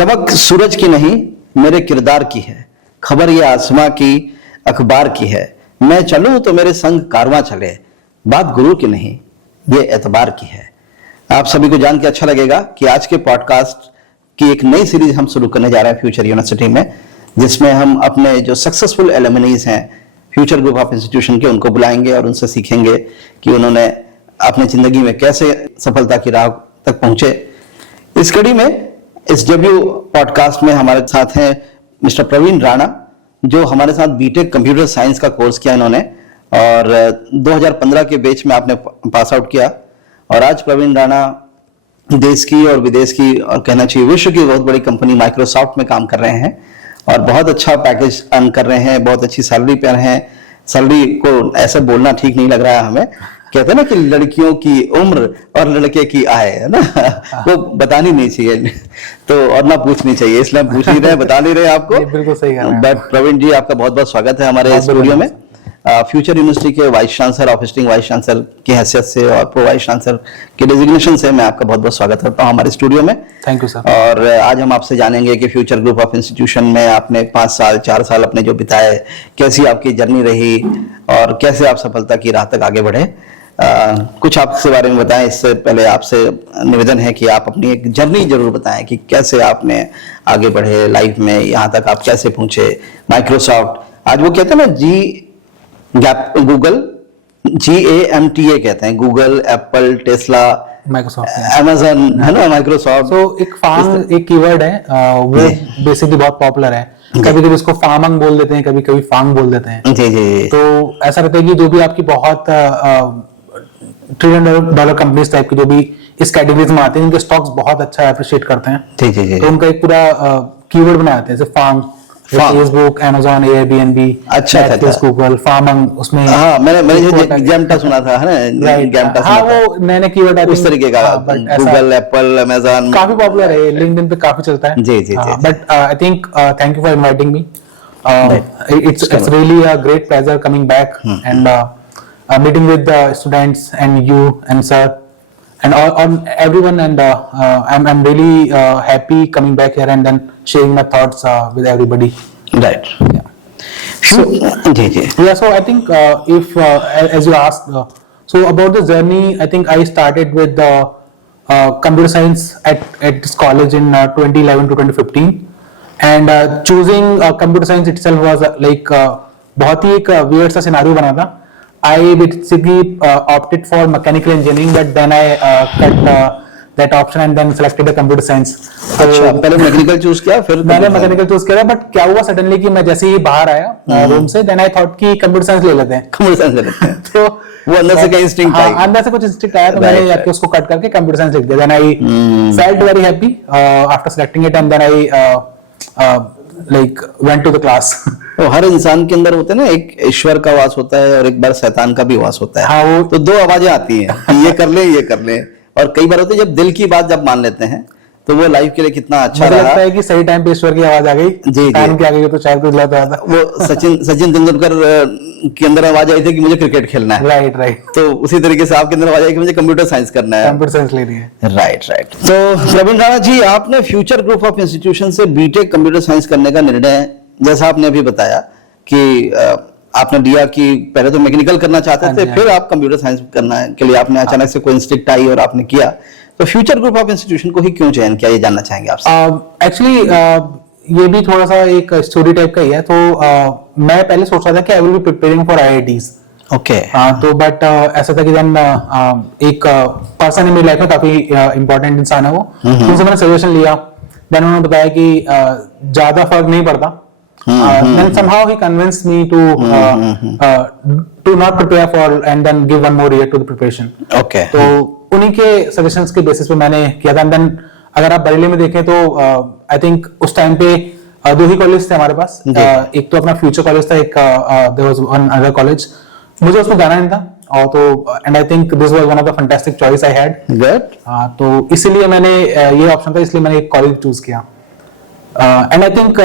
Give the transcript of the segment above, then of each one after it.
चमक सूरज की नहीं मेरे किरदार की है, खबर ये आसमां की अखबार की है। मैं चलूं तो मेरे संग कारवां चले, बात गुरु की नहीं ये एतबार की है। आप सभी को जान के अच्छा लगेगा कि आज के पॉडकास्ट की एक नई सीरीज हम शुरू करने जा रहे हैं फ्यूचर यूनिवर्सिटी में, जिसमें हम अपने जो सक्सेसफुल एलुमनीज हैं फ्यूचर ग्रुप ऑफ इंस्टीट्यूशन के, उनको बुलाएंगे और उनसे सीखेंगे कि उन्होंने अपनी जिंदगी में कैसे सफलता की राह तक पहुंचे। इस कड़ी में इस डेब्यू पॉडकास्ट में हमारे साथ हैं मिस्टर प्रवीण राणा, जो हमारे साथ बीटेक कंप्यूटर साइंस का कोर्स किया इन्होंने और 2015 के बैच में आपने पास आउट किया। और आज प्रवीण राणा देश की और विदेश की और कहना चाहिए विश्व की बहुत बड़ी कंपनी माइक्रोसॉफ्ट में काम कर रहे हैं और बहुत अच्छा पैकेज अर्न कर रहे हैं, बहुत अच्छी सैलरी पे हैं। सैलरी को ऐसे बोलना ठीक नहीं लग रहा है हमें, कहते हैं ना कि लड़कियों की उम्र और लड़के की आय है ना, वो बतानी नहीं चाहिए तो और ना पूछनी चाहिए, इसलिए हम पूछ नहीं रहे, बता नहीं रहे आपको। बिल्कुल सही है। बट प्रवीण जी, आपका बहुत बहुत स्वागत है हमारे स्टूडियो में। फ्यूचर यूनिवर्सिटी के वाइस चांसलर और विजिटिंग वाइस चांसलर की हैसियत से और प्रो वाइस चांसलर के डेजिग्नेशन से मैं आपका बहुत बहुत स्वागत करता हूँ हमारे स्टूडियो में। Thank you sir. और आज हम आपसे जानेंगे कि फ्यूचर ग्रुप ऑफ इंस्टीट्यूशन में आपने 5 साल 4 साल अपने जो बिताए, कैसी आपकी जर्नी रही और कैसे आप सफलता की राह तक आगे बढ़े। कुछ आपके बारे में बताएं। इससे पहले आपसे निवेदन है कि आप अपनी एक जर्नी जरूर बताएं कि कैसे आपने आगे बढ़े लाइफ में, यहाँ तक आप कैसे पहुंचे। माइक्रोसॉफ्ट, आज वो कहते हैं ना गूगल GAMTA कहते हैं, Google, Apple, Tesla, Microsoft, Amazon, है ना, माइक्रोसॉफ्ट। तो एक कीवर्ड है, वो बेसिकली बहुत पॉपुलर है। कभी कभी इसको फार्मंग बोल देते हैं, कभी कभी फांग बोल देते हैं। जी जी। तो ऐसा रहता है कि जो भी आपकी बहुत $1 कंपनीज टाइप की जो भी इस कैटेगरीज में आते हैं, इनके स्टॉक्स बहुत अच्छा अप्रिशिएट करते हैं। जी जी जी। तो उनका एक पूरा कीवर्ड बनाते हैं, जैसे फार्म, फेसबुक, Amazon, Airbnb, अच्छा, गूगल, फार्मंग, उसमें हाँ मैंने गैम्टा सुना था, है ना, गैम्टा हाँ, वो नए कीवर्ड उस तरीके का, गूगल, एप्पल, अमेज़न काफी पॉपुलर है, लिंक्डइन पे काफी चलता है। जी जी जी। But I think thank you for inviting me. It's really a great pleasure coming back and meeting with the students and you and sir and all everyone, and I'm really happy coming back here and then sharing my thoughts with everybody. Right. Yeah. So, yeah, so I think if as you asked, so about the journey, I think I started with computer science at this college in 2011 to 2015, and choosing computer science itself was like बहुत ही एक weird सा scenario बना था. I basically opted for mechanical engineering, but then I cut that option and then selected a computer science. अच्छा, पहले mechanical choose किया, फिर मैंने मैकेनिकल चूज किया, बट क्या हुआ सडनली कि मैं जैसे ही बाहर आया रूम से, देन आई थॉट कि कंप्यूटर साइंस ले लेते हैं। कंप्यूटर साइंस ले लेते हैं। तो वो अंदर से कहीं इंस्टिंक्ट आई। हाँ, अंदर से कुछ इंस्टिंक्ट आया, तो मैंने जाके उसको कट करके कंप्यूटर साइंस लिख दिया। Then I felt very happy after selecting it, and then I like went to the class. तो हर इंसान के अंदर होते हैं ना, एक ईश्वर का वास होता है और एक बार शैतान का भी वास होता है। हाँ, वो तो 2 आवाजें आती हैं कि ये कर ले, ये कर ले। और कई बार होते हैं जब दिल की बात जब मान लेते हैं तो वो लाइफ के लिए कितना अच्छा मुझे रहा। लगता है कि सही टाइम पे ईश्वर की आवाज आ गई, जी कान की आ गई, तो शायद कुछ लगा था। वो सचिन तेंदुलकर के अंदर आवाज आई थी कि मुझे क्रिकेट खेलना है। राइट। तो उसी तरीके से आपके अंदर आवाज आई कि मुझे कंप्यूटर साइंस करना है, कंप्यूटर साइंस ले लिया। राइट। तो प्रवीण राणा जी, आपने फ्यूचर ग्रुप ऑफ इंस्टीट्यूशन से बीटेक कंप्यूटर साइंस करने का निर्णय, जैसा आपने अभी बताया कि आपने दिया कि पहले तो मैकेनिकल करना चाहते थे, फिर आप कंप्यूटर साइंस करना के लिए आपने अचानक से कोई इंस्टिक्ट आई और आपने किया। तो फ्यूचर ग्रुप ऑफ इंस्टीट्यूशन को ही क्यों चयन किया, ये जानना चाहेंगे आपसे। एक्चुअली ये भी थोड़ा सा एक स्टोरी टाइप का ही है। तो मैं पहले सोच रहा था कि I will be preparing for IITs। Okay. तो बट ऐसा था कि देन एक पर्सन है मेरी लाइफ में, काफी इंपॉर्टेंट इंसान है वो, उनसे मैंने सजेशन लिया। देन उन्होंने बताया कि ज्यादा फर्क नहीं पड़ता। Then somehow he convinced me to not prepare for and then give one more year to the preparation. Okay. तो उन्हीं के suggestions के basis पे मैंने किया था। And then अगर आप बरेली में देखें तो I think उस टाइम पे 2 ही कॉलेज थे हमारे पास। एक तो अपना फ्यूचर कॉलेज था, एक there was one other college। मुझे उसमें जाना नहीं था, और तो and I think this was one of the fantastic choice I had. Good. तो इसीलिए मैंने ये ऑप्शन था, इसलिए मैंने एक कॉलेज चूज किया। And I think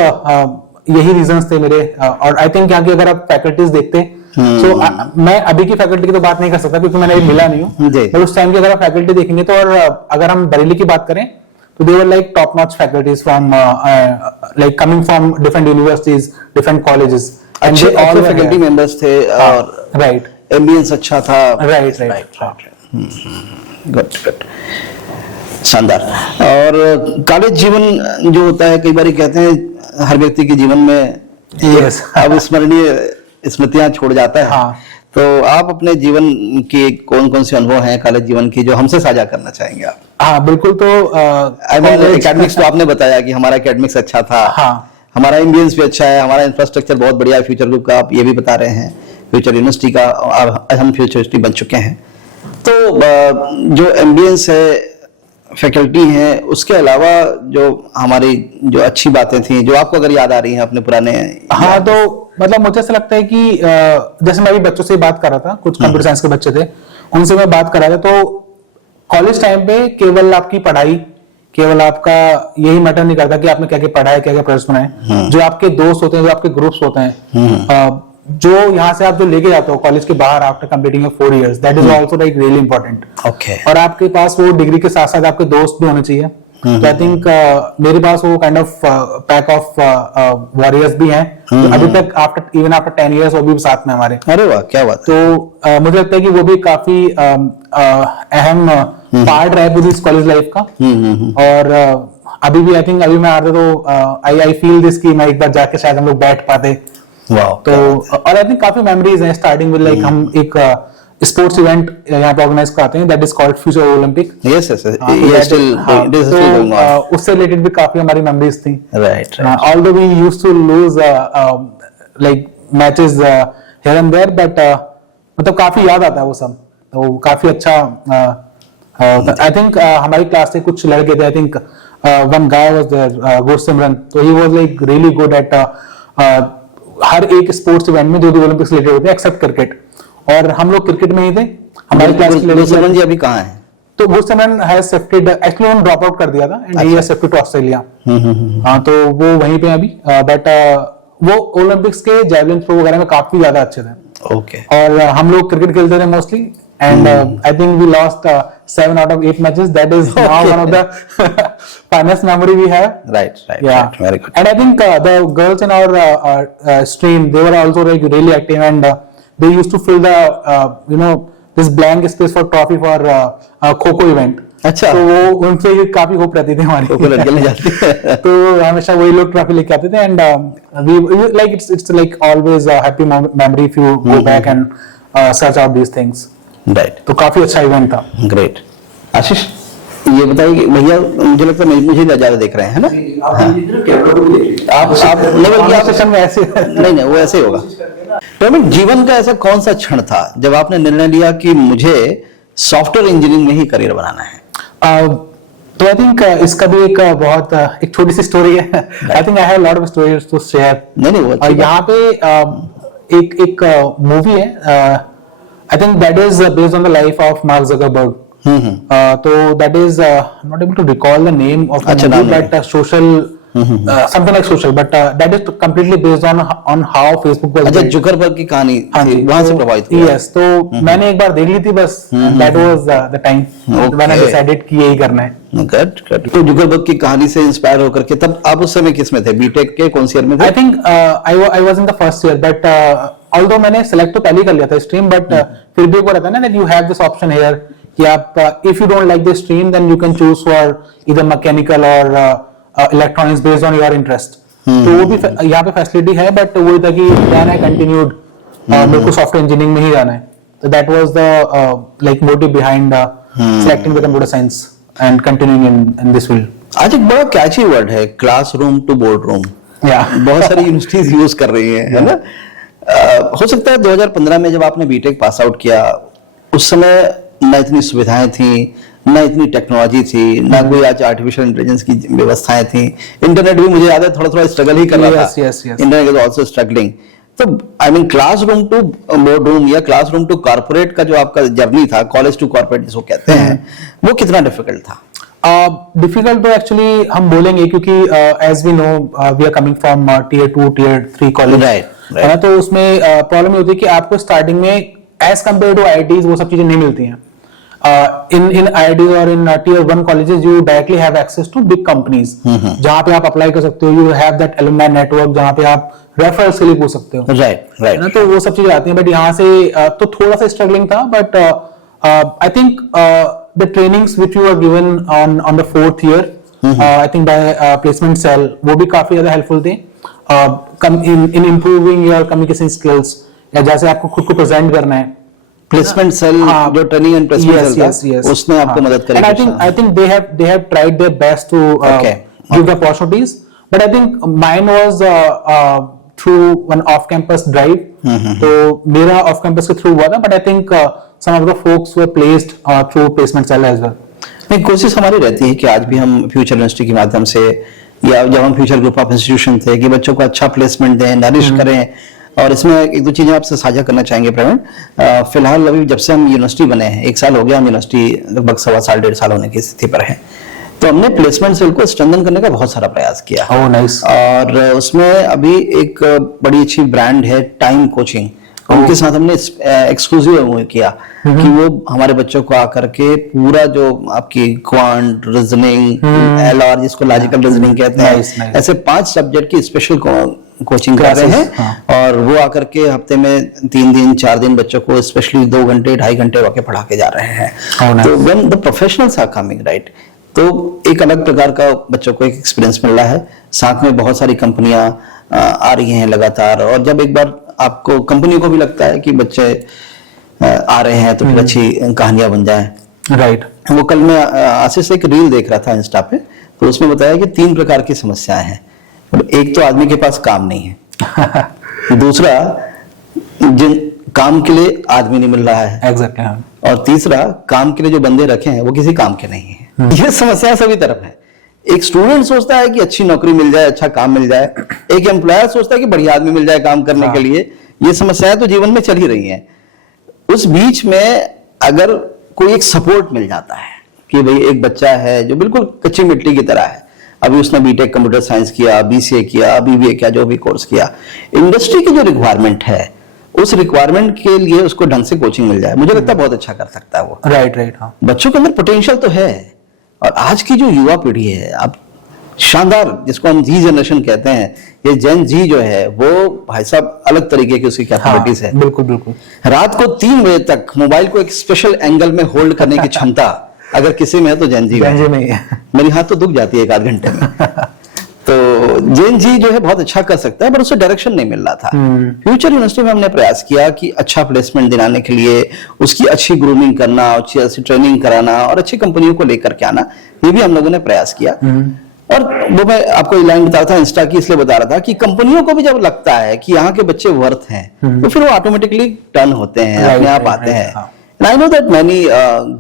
यही रीजंस थे मेरे। और आई थिंक यहाँ की अगर आप फैकल्टीज देखते, तो मैं अभी की फैकल्टी की तो बात नहीं कर सकता क्योंकि मैंने मिला नहीं हूँ, पर उस टाइम की अगर आप फैकल्टी देखेंगे तो, और अगर हम बरेली की बात करें So they were like top-notch faculties from like coming from different universities, different colleges. And अच्छे they all were faculty here. Members थे और Right. एम्बियंस अच्छा था। Right. गुड गुड, शानदार। और कॉलेज जीवन जो होता है, कई बार कहते हैं हर व्यक्ति के जीवन में Yes. अविस्मरणीय स्मृतियां छोड़ जाता है। हाँ। तो आप अपने जीवन के कौन कौन से अनुभव हैं कॉलेज जीवन की जो हमसे साझा करना चाहेंगे आप? हाँ बिल्कुल। तो एकेडमिक्स तो आपने बताया कि हमारा एकेडमिक्स अच्छा था। हाँ। हमारा एम्बियंस भी अच्छा है, हमारा इंफ्रास्ट्रक्चर बहुत बढ़िया है, फ्यूचर ग्रुप का आप ये भी बता रहे हैं, फ्यूचर यूनिवर्सिटी का हम फ्यूचर यूनिवर्सिटी बन चुके हैं। तो जो एम्बियंस है, फैकल्टी है, उसके अलावा जो हमारी जो अच्छी बातें थी जो आपको अगर याद आ रही हैं अपने पुराने। हाँ, तो मतलब मुझे ऐसा लगता है कि जैसे मैं अभी बच्चों से बात कर रहा था, कुछ कंप्यूटर साइंस के बच्चे थे, उनसे मैं बात कर रहा था, तो कॉलेज टाइम पे केवल आपकी पढ़ाई, केवल आपका यही मैटर नहीं करता कि आपने क्या क्या पढ़ा है, क्या क्या प्रोजेक्ट बनाए। जो आपके दोस्त होते हैं, जो आपके ग्रुप्स होते हैं, जो यहाँ से आप जो लेके जाते हो कॉलेज के बाहर after completing 4 years, that is also like really important. Okay. और आपके पास वो डिग्री के साथ साथ आपके दोस्त भी होने चाहिए। तो आई थिंक मेरे पास वो kind of pack of warriors भी हैं अभी तक, आफ्टर इवन आफ्टर 10 years वो भी साथ में हमारे। अरे वाह, क्या बात है। तो मुझे लगता है कि वो भी काफी अहम पार्ट रहा है पूरी इस कॉलेज लाइफ का। और अभी भी आई थिंक अभी मैं आता तो आई फील दिस कि मैं एक बार जाके शायद हम लोग बैठ पाते। वाह। तो और आई थिंक काफी मेमोरीज हैं, स्टार्टिंग विद लाइक हम एक स्पोर्ट्स इवेंट यहाँ पे ऑर्गेनाइज कराते हैं, that is called future Olympic. Yes yes, ये still it is still going on. उससे रिलेटेड भी काफी हमारी मेमोरीज थी। Right. Although we used to lose like matches here and there, but मतलब काफी याद आता है वो सब। तो काफी अच्छा। आई थिंक हमारी क्लास से कुछ लड़के थे, I think one guy was there, Gursimran, तो he was like really good at हर एक स्पोर्ट्स इवेंट में जो ओलंपिक्स रिलेटेड होते हैं एक्सेप्ट क्रिकेट। और हम लोग क्रिकेट में ही थे। हमारी क्लास के गुरसिमरन जी अभी कहाँ हैं? तो गुरसिमरन हैज शिफ्टेड, एक्चुअली उन्होंने ड्रॉप आउट कर दिया था and he has shifted to Australia. हाँ, तो वो वहीं पे अभी, बट वो ओलंपिक्स के जैवलिन थ्रो वगैरह में काफी ज्यादा अच्छे थे। ओके। और हम लोग क्रिकेट खेलते थे mostly, and I think we lost 7 out of 8 matches. That is now one of the finest memory we have. Right. Yeah, Very good. And I think the girls in our stream, they were also like really active, and they used to fill the this blank space for trophy for kho-kho event. अच्छा। तो वो उनसे ये काफी hope रहती थी हमारी। खो-खो लड़के ले जाते हैं। तो हमेशा वही लोग ट्रॉफी लेके आते थे, and we like it's like always a happy memory if you go back and search out these things. Right. तो काफी अच्छा इवेंट था। ग्रेट। आशीष, ये बताइए कि भैया, मुझे लगता है मुझे ज्यादा देख रहे हैं, है ना? आप नहीं, बल्कि आप सेशन में ऐसे नहीं, वो ऐसे ही होगा। तो हमें जीवन का ऐसा कौन सा क्षण था जब आपने निर्णय लिया कि मुझे सॉफ्टवेयर इंजीनियरिंग में ही करियर बनाना है? तो आई थिंक इसका भी एक बहुत एक छोटी सी स्टोरी है। I think I have lot of stories to share. नहीं, वो अच्छी यहाँ पे एक मूवी है, I think that is based on the life of Mark Zuckerberg. So that is I'm not able to recall the name of the movie, but social something like social, but that is completely based on how Facebook was. अच्छा, Zuckerberg की कहानी वहां से प्रभावित हुआ। Yes, तो मैंने एक बार देख ली थी बस, that was the time when I decided कि यही करना है। Good. तो जुकरबर्ग की कहानी से इंस्पायर होकर के, तब आप उस समय किस में थे? बीटेक के कौन सी ईयर में थे? I think I was in the first year, but although मैंने select तो पहले ही कर लिया था stream, but फिर भी वो रहता है ना that you have this option here कि आप if you don't like this stream, then you can choose for either mechanical or electronics based on your interest. तो वो भी यहाँ पे फैसिलिटी है, बट वो था कि then I continued मेरे को सॉफ्टवेयर इंजीनियरिंग में ही जाना है। तो that was the like motive behind selecting the computer science and continuing in this field. आज एक बड़ा कैची वर्ड है, क्लासरूम टू बोर्ड रूम। बहुत सारी यूनिवर्सिटीज यूज कर रही है ना? हो सकता है 2015 में जब आपने बीटेक पास आउट किया, उस समय न इतनी सुविधाएं थी, न इतनी टेक्नोलॉजी थी, न कोई आज आर्टिफिशियल इंटेलिजेंस की व्यवस्थाएं थी। इंटरनेट भी मुझे याद है थोड़ा स्ट्रगल ही कर रहा था। Internet is also struggling. तो I mean classroom to board room या क्लासरूम टू कॉर्पोरेट का जो आपका जर्नी था, कॉलेज टू कॉर्पोरेट जिसको कहते हैं, वो कितना डिफिकल्ट था? डिफिकल्ट तो एक्चुअली हम बोलेंगे क्योंकि as we know we are coming from tier 2 tier 3 college, है ना? तो उसमें प्रॉब्लम ये होती है कि आपको स्टार्टिंग में एज कम्पेयर टू IITs वो सब चीजें नहीं मिलती हैं। in IITs or in tier 1 colleges you directly have access to big companies जहाँ पे आप अप्लाई कर सकते हो, you have that alumni network जहाँ पे आप रेफरल्स के लिए पूछ सकते हो, राइट है राइट ना, तो वो सब चीजें आती हैं, बट यहाँ से तो थोड़ा सा स्ट्रगलिंग था, but I think the trainings which you are given on the 4th year I think by placement cell, वो भी काफी ज्यादा हेल्पफुल थे in improving your communication skills, या जैसे आपको खुद को प्रेजेंट करना है, प्लेसमेंट सेल जो ट्रेनिंग एंड प्लेसमेंट सेल था उसने आपको मदद करी। I think they have tried their best to give the opportunities, but I think mine was through one off campus drive, तो मेरा off campus के through हुआ था, but I think some of the folks were placed through placement cell as well. नहीं, कोशिश हमारी रहती है कि आज भी हम फ्यूचर यूनिवर्सिटी के माध्यम से, या जब हम फ्यूचर ग्रुप ऑफ इंस्टीट्यूशन थे, कि बच्चों को अच्छा प्लेसमेंट दें, नरिश करें। और इसमें एक दो चीजें आपसे साझा करना चाहेंगे प्रवीण। फिलहाल अभी जब से हम यूनिवर्सिटी बने हैं, 1 साल हो गया, हम यूनिवर्सिटी लगभग 1.25 साल 1.5 साल होने की स्थिति पर है, तो हमने प्लेसमेंट सेल को स्ट्रेंथन करने का बहुत सारा प्रयास किया। Oh, nice. और उसमें अभी एक बड़ी अच्छी ब्रांड है टाइम कोचिंग, उनके साथ हमने एक्सक्लूसिव किया कि वो हमारे बच्चों को आकर के पूरा जो आपकी क्वांट, रीजनिंग, LR जिसको लॉजिकल रीजनिंग कहते हैं, Nice, nice. ऐसे 5 सब्जेक्ट की स्पेशल कोचिंग कर रहे हैं। और वो आकर के हफ्ते में 3 दिन 4 दिन बच्चों को स्पेशली 2 घंटे 2.5 घंटे वाके पढ़ा के जा रहे हैं। तो when the professionals are coming, right, तो एक अलग प्रकार का बच्चों को एक एक्सपीरियंस मिल रहा है। साथ में बहुत सारी कंपनियां आ रही हैं लगातार, और जब एक बार आपको कंपनी को भी लगता है कि बच्चे आ रहे हैं तो फिर अच्छी कहानियां बन जाए। राइट। वो कल मैं आशीष से एक रील देख रहा था इंस्टा पे, तो उसमें बताया कि 3 प्रकार की समस्याएं हैं। एक तो आदमी के पास काम नहीं है, दूसरा जिन काम के लिए आदमी नहीं मिल रहा है, एग्जैक्टली, और तीसरा काम के लिए जो बंदे रखे हैं वो किसी काम के नहीं है। ये समस्या सभी तरफ है। एक स्टूडेंट सोचता है कि अच्छी नौकरी मिल जाए, अच्छा काम मिल जाए, एक एम्प्लॉयर सोचता है कि बढ़िया आदमी मिल जाए काम करने के लिए। ये समस्याएं तो जीवन में चल ही रही हैं। उस बीच में अगर कोई एक सपोर्ट मिल जाता है कि भाई एक बच्चा है जो बिल्कुल कच्ची मिट्टी की तरह है, अभी उसने बीटेक कंप्यूटर साइंस किया, BCA किया, BBA किया, जो भी कोर्स किया, इंडस्ट्री की जो रिक्वायरमेंट है उस रिक्वायरमेंट के लिए उसको ढंग से कोचिंग मिल जाए, मुझे लगता है बहुत अच्छा कर सकता है वो। Right right. हाँ, बच्चों के अंदर पोटेंशियल तो है, और आज की जो युवा पीढ़ी है, अब शानदार, जिसको हम जी जनरेशन कहते हैं, ये जेन जी जो है वो भाई साहब अलग तरीके की उसकी कैपेबिलिटीज है। बिल्कुल बिल्कुल। रात को 3 बजे तक मोबाइल को एक स्पेशल एंगल में होल्ड करने की क्षमता अगर किसी में है तो जेन जी में है। मेरी हाथ तो दुख जाती है 1 आध घंटे में। तो जेन जी जो है बहुत अच्छा कर सकता है, पर उसे डायरेक्शन नहीं मिल रहा था। फ्यूचर यूनिवर्सिटी में हमने प्रयास किया कि अच्छा प्लेसमेंट दिलाने के लिए उसकी अच्छी ग्रूमिंग करना, अच्छी ट्रेनिंग कराना और अच्छी कंपनियों को लेकर के आना, ये भी हम लोगों ने प्रयास किया। और वो मैं आपको लाइन बता रहा था इंस्टा की, इसलिए बता रहा था कि कंपनियों को भी जब लगता है कि यहाँ के बच्चे वर्थ हैं, तो फिर वो ऑटोमेटिकली टर्न होते हैं, अपने आप आते हैं। And I know that many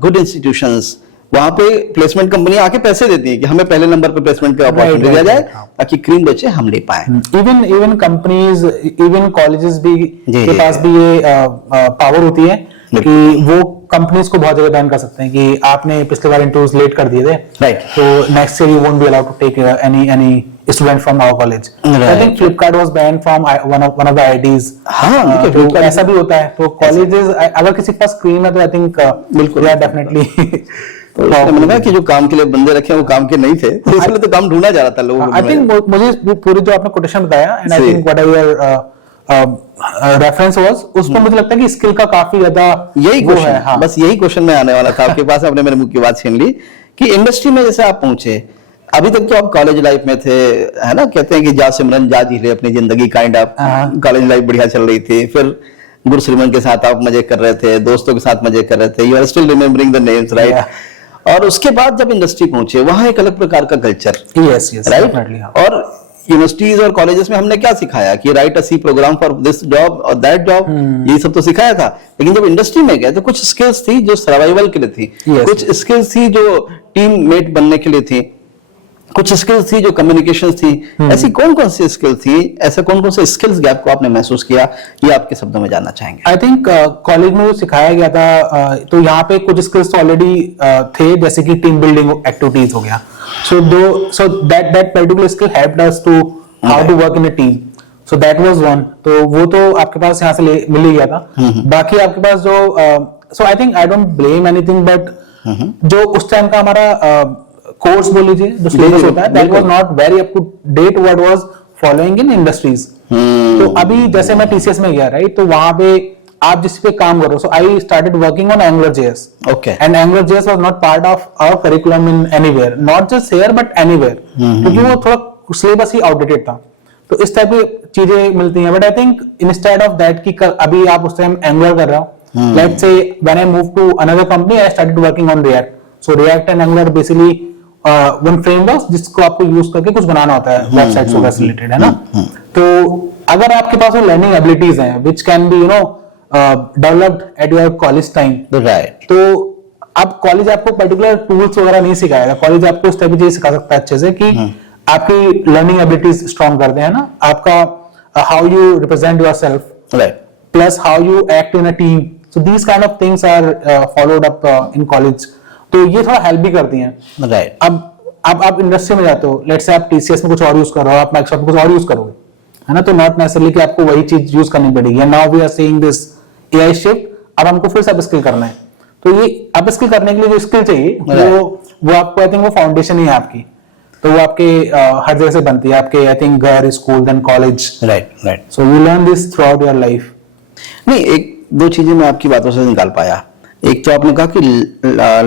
good institutions, वहां पे प्लेसमेंट कंपनी आके पैसे देती है कि हमें पहले नंबर पे प्लेसमेंट का अपॉर्चुनिटी दिया जाए ताकि क्रीम बच्चे हम ले पाए। इवन कंपनीज, इवन कॉलेजेस भी के पास भी ये पावर होती है कि वो कंपनीज को बहुत जगह बैन कर सकते हैं कि आपने पिछले बार इंटरव्यूज लेट कर दिए थे, राइट, तो next year you won't be allowed to take any student from our college. I think Flipkart was ban from one of the IITs. हाँ, तो ऐसा भी होता है। तो कॉलेजेस अगर किसी के पास स्क्रीन है तो आई थिंक बिल्कुल डेफिनेटली। तो मैंने कहा कि जो काम के लिए बंदे रखे हैं वो काम के नहीं थे, तो इसलिए तो काम ढूंढा जा रहा था लोगों को। आई थिंक मुझे पूरी जो आपने कोटेशन बताया, and I think what reference was, उसमें मुझे लगता है कि स्किल का काफी ज्यादा यही क्वेश्चन है। हाँ, बस यही क्वेश्चन में आने वाला था आपके पास, आपने मेरे मुंह की बात छीन ली कि इंडस्ट्री में जैसे आप पहुंचे, अभी तक तो आप कॉलेज लाइफ में थे, है ना, कहते हैं कि जा सिमरन जा जी ले अपनी जिंदगी, काइंड ऑफ कॉलेज लाइफ बढ़िया चल रही थी, फिर गुरु श्रीमन के साथ आप मजे कर रहे थे, दोस्तों के साथ मजे कर रहे थे, you are still remembering the names, right. और उसके बाद जब इंडस्ट्री पहुंचे, वहां एक अलग प्रकार का कल्चर, यस यस, राइट। और यूनिवर्सिटीज और कॉलेजेस में हमने क्या सिखाया कि write a C program for this job और दैट जॉब, ये सब तो सिखाया था। लेकिन जब इंडस्ट्री में गए तो कुछ स्किल्स थी जो सर्वाइवल के लिए थी, कुछ स्किल्स थी जो टीम मेट बनने के लिए थी, कुछ स्किल्स थी जो कम्युनिकेशन थी। ऐसी कौन कौन सी स्किल थी, ऐसे कौन कौन से स्किल्स गैप को आपने महसूस किया, ये आपके शब्दों में जानना चाहेंगे। आई थिंक कॉलेज में जो सिखाया गया था, तो यहाँ पे कुछ स्किल्स तो ऑलरेडी थे, जैसे कि टीम बिल्डिंग एक्टिविटीज हो गया। So that particular skill helped us to how to work in a team. So that was one. तो वो तो आपके पास यहाँ से मिल ही गया था। बाकी आपके पास जो so I think I don't blame anything, but जो उस टाइम का हमारा कोर्स बोल लीजिए, जो सिलेबस होता है, that was not very up to date what was following in industries. तो अभी जैसे मैं TCS में गया, राइट, तो वहां पे आप जिस पे काम कर रहे हो, so I started working on AngularJS. Okay. And AngularJS was not part of our curriculum in anywhere, not just here but anywhere. क्योंकि वो थोड़ा सिलेबस ही आउटडेटेड था. तो इस टाइप की चीजें मिलती हैं. But I think instead of that कि अभी आप उस टाइम एंगुलर कर रहे हो, let's say when I move to another company I started working on React. So React and Angular basically one framework जिसको आपको यूज करके कुछ बनाना होता है वेबसाइट्स वगैरह से रिलेटेड, है ना. तो अगर आपके पास वो लर्निंग एबिलिटीज हैं which can be developed at your college time, right, तो अब कॉलेज आपको पर्टिकुलर टूल्स वगैरह नहीं सिखाएगा. कॉलेज आपको इस टाइप की चीज सिखा सकता है अच्छे से कि आपकी लर्निंग एबिलिटीज स्ट्रॉन्ग करते हैं ना, आपका how you represent yourself, right, plus how you act in a team. So these kind of things are followed up in college. तो ये थोड़ा हेल्प भी करती हैं. राइट. अब आप इंडस्ट्री में जाते हो, लेट्स से आप टीसीएस में कुछ और यूज कर रहे हो, आप माइक्रोसॉफ्ट में कुछ और यूज करोगे, है ना, तो नॉट नेसेसरली कि आपको वही चीज यूज करनी पड़ेगी. And now we are seeing this AI shift. अब हमको फिर से अपस्किल करना है. तो ये अपस्किल करने के लिए जो स्किल चाहिए वो आपको आई थिंक वो फाउंडेशन ही है आपकी. तो वो आपके हर जगह से बनती है, आपके आई थिंक घर, school, then college. Right, right. So you learn this throughout your life. नहीं, एक दो चीजें मैं आपकी बातों से निकाल पाया. एक तो आपने कहा कि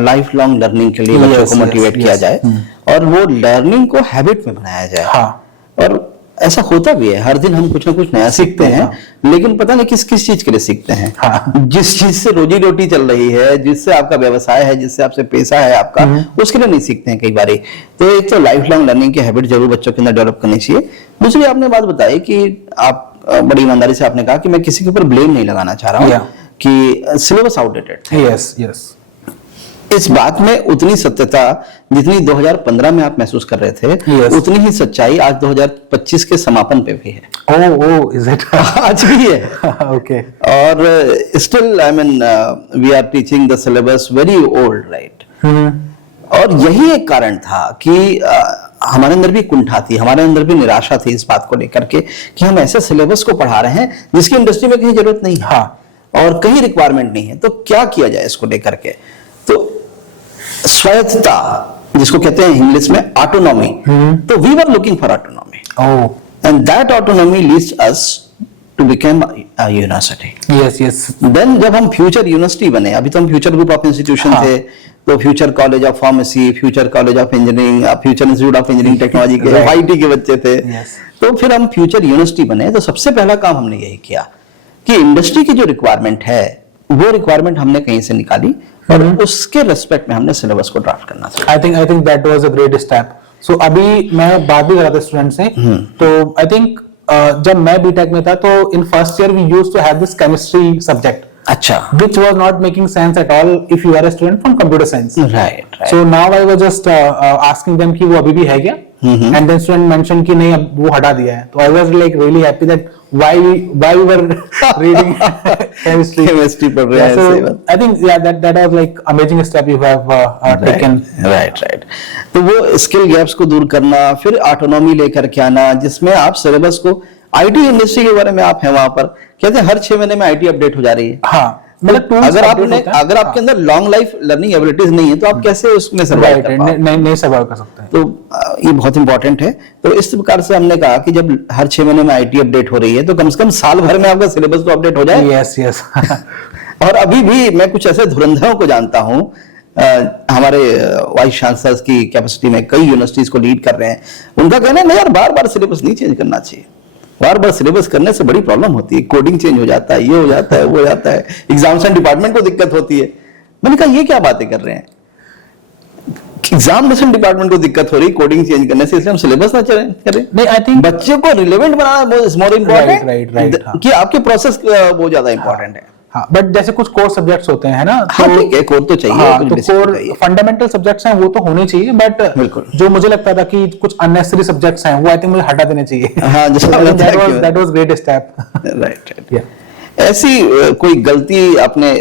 लाइफ लॉन्ग लर्निंग के लिए बच्चों को मोटिवेट किया जाए और वो लर्निंग को हैबिट में बनाया जाए. हाँ. और ऐसा होता भी है, हर दिन हम कुछ ना कुछ नया सीखते हैं. लेकिन पता नहीं किस किस चीज के लिए सीखते हैं. हाँ. जिस चीज से रोजी रोटी चल रही है, जिससे आपका व्यवसाय है, जिससे आपसे पैसा है आपका, उसके लिए नहीं सीखते हैं कई बार. तो एक तो लाइफ लॉन्ग लर्निंग की हैबिट जरूर बच्चों के अंदर डेवलप करनी चाहिए. दूसरी आपने बात बताई कि आप बड़ी ईमानदारी से आपने कहा कि मैं किसी के ऊपर ब्लेम नहीं लगाना चाह रहा हूँ कि सिलेबस आउटडेटेड है. Yes, yes. इस बात में उतनी सत्यता जितनी 2015 में आप महसूस कर रहे थे, उतनी ही सच्चाई आज 2025 के समापन पे भी है. Oh, is it? आज भी है. ओके. और still I mean we are teaching the syllabus very old, right. और यही एक कारण था कि हमारे अंदर भी कुंठा थी, हमारे अंदर भी निराशा थी इस बात को लेकर के कि हम ऐसे सिलेबस को पढ़ा रहे हैं जिसकी इंडस्ट्री में कहीं जरूरत नहीं है. हाँ. और कहीं रिक्वायरमेंट नहीं है. तो क्या किया जाए इसको लेकर के. तो स्वायत्तता जिसको कहते हैं इंग्लिश में ऑटोनॉमी. तो we were looking for autonomy. Oh. And that autonomy leads us to become a university. Yes, yes. Then जब हम फ्यूचर यूनिवर्सिटी बने, अभी तो हम फ्यूचर ग्रुप ऑफ इंस्टीट्यूशन थे, तो future college of pharmacy, future college of engineering, future institute of engineering technology के IT के बच्चे थे. तो फिर हम फ्यूचर यूनिवर्सिटी बने. तो सबसे पहला काम हमने यही किया कि इंडस्ट्री की जो रिक्वायरमेंट है वो रिक्वायरमेंट हमने कहीं से निकाली और उसके रेस्पेक्ट में हमने सिलेबस को ड्राफ्ट करना था. I think that was a great step. So अभी मैं बात भी कर रहा था स्टूडेंट से, तो आई थिंक जब मैं बीटेक में था तो in first year we used to have this chemistry subject. अच्छा. Which was not making sense at all if you are a student from computer science. Right. So now I was just asking them कि वो अभी भी है क्या? And then student mentioned कि नहीं, अब वो हटा दिया है. तो I was like really happy that why we were reading chemistry. Chemistry पढ़ रहे हैं. So I think that was like amazing step you have taken. Right. तो वो स्किल गैप्स को दूर करना, फिर ऑटोनॉमी लेकर के आना जिसमें आप सिलेबस को, आईटी इंडस्ट्री के बारे में आप हैं वहां पर, कहते हैं हर 6 महीने में आईटी अपडेट हो जा रही है. हाँ. मतलब अगर आपके अंदर लॉन्ग लाइफ लर्निंग एबिलिटीज नहीं है तो आप कैसे उसमें सर्वाइव कर पाओगे? नहीं सर्वाइव कर सकते हैं. तो ये बहुत इंपॉर्टेंट है. तो इस प्रकार से हमने कहा कि जब हर 6 महीने में आईटी अपडेट हो रही है तो कम से कम साल भर में आपका सिलेबस तो अपडेट हो जाए. यस. और अभी भी मैं कुछ ऐसे धुरंधरों को जानता हूँ, हमारे वाइस चांसलर्स की कैपेसिटी में कई यूनिवर्सिटीज को लीड कर रहे हैं. उनका कहना है नहीं यार, बार बार सिलेबस नहीं चेंज करना चाहिए. बार बार सिलेबस करने से बड़ी प्रॉब्लम होती है. कोडिंग चेंज हो जाता है, ये हो जाता है, वो हो जाता है, एग्जामिनेशन डिपार्टमेंट को दिक्कत होती है. मैंने कहा ये क्या बातें कर रहे हैं, एग्जामिनेशन डिपार्टमेंट को दिक्कत हो रही कोडिंग चेंज करने से, इसलिए हम सिलेबस ना करें. नहीं, आई थिंक बच्चे को relevant banana is more important. Right. कि आपके प्रोसेस बहुत ज्यादा इंपॉर्टेंट है. हाँ, बट जैसे कुछ कोर सब्जेक्ट्स होते हैं ना, हाँ, ठीक है, कोर तो चाहिए. हाँ, तो कोर फंडामेंटल सब्जेक्ट्स हैं वो तो होने चाहिए, बट जो मुझे लगता था कि कुछ अननेसेसरी सब्जेक्ट्स हैं वो आई थिंक मुझे हटा देने चाहिए. हाँ, that was great step. Right. ऐसी कोई गलती आपने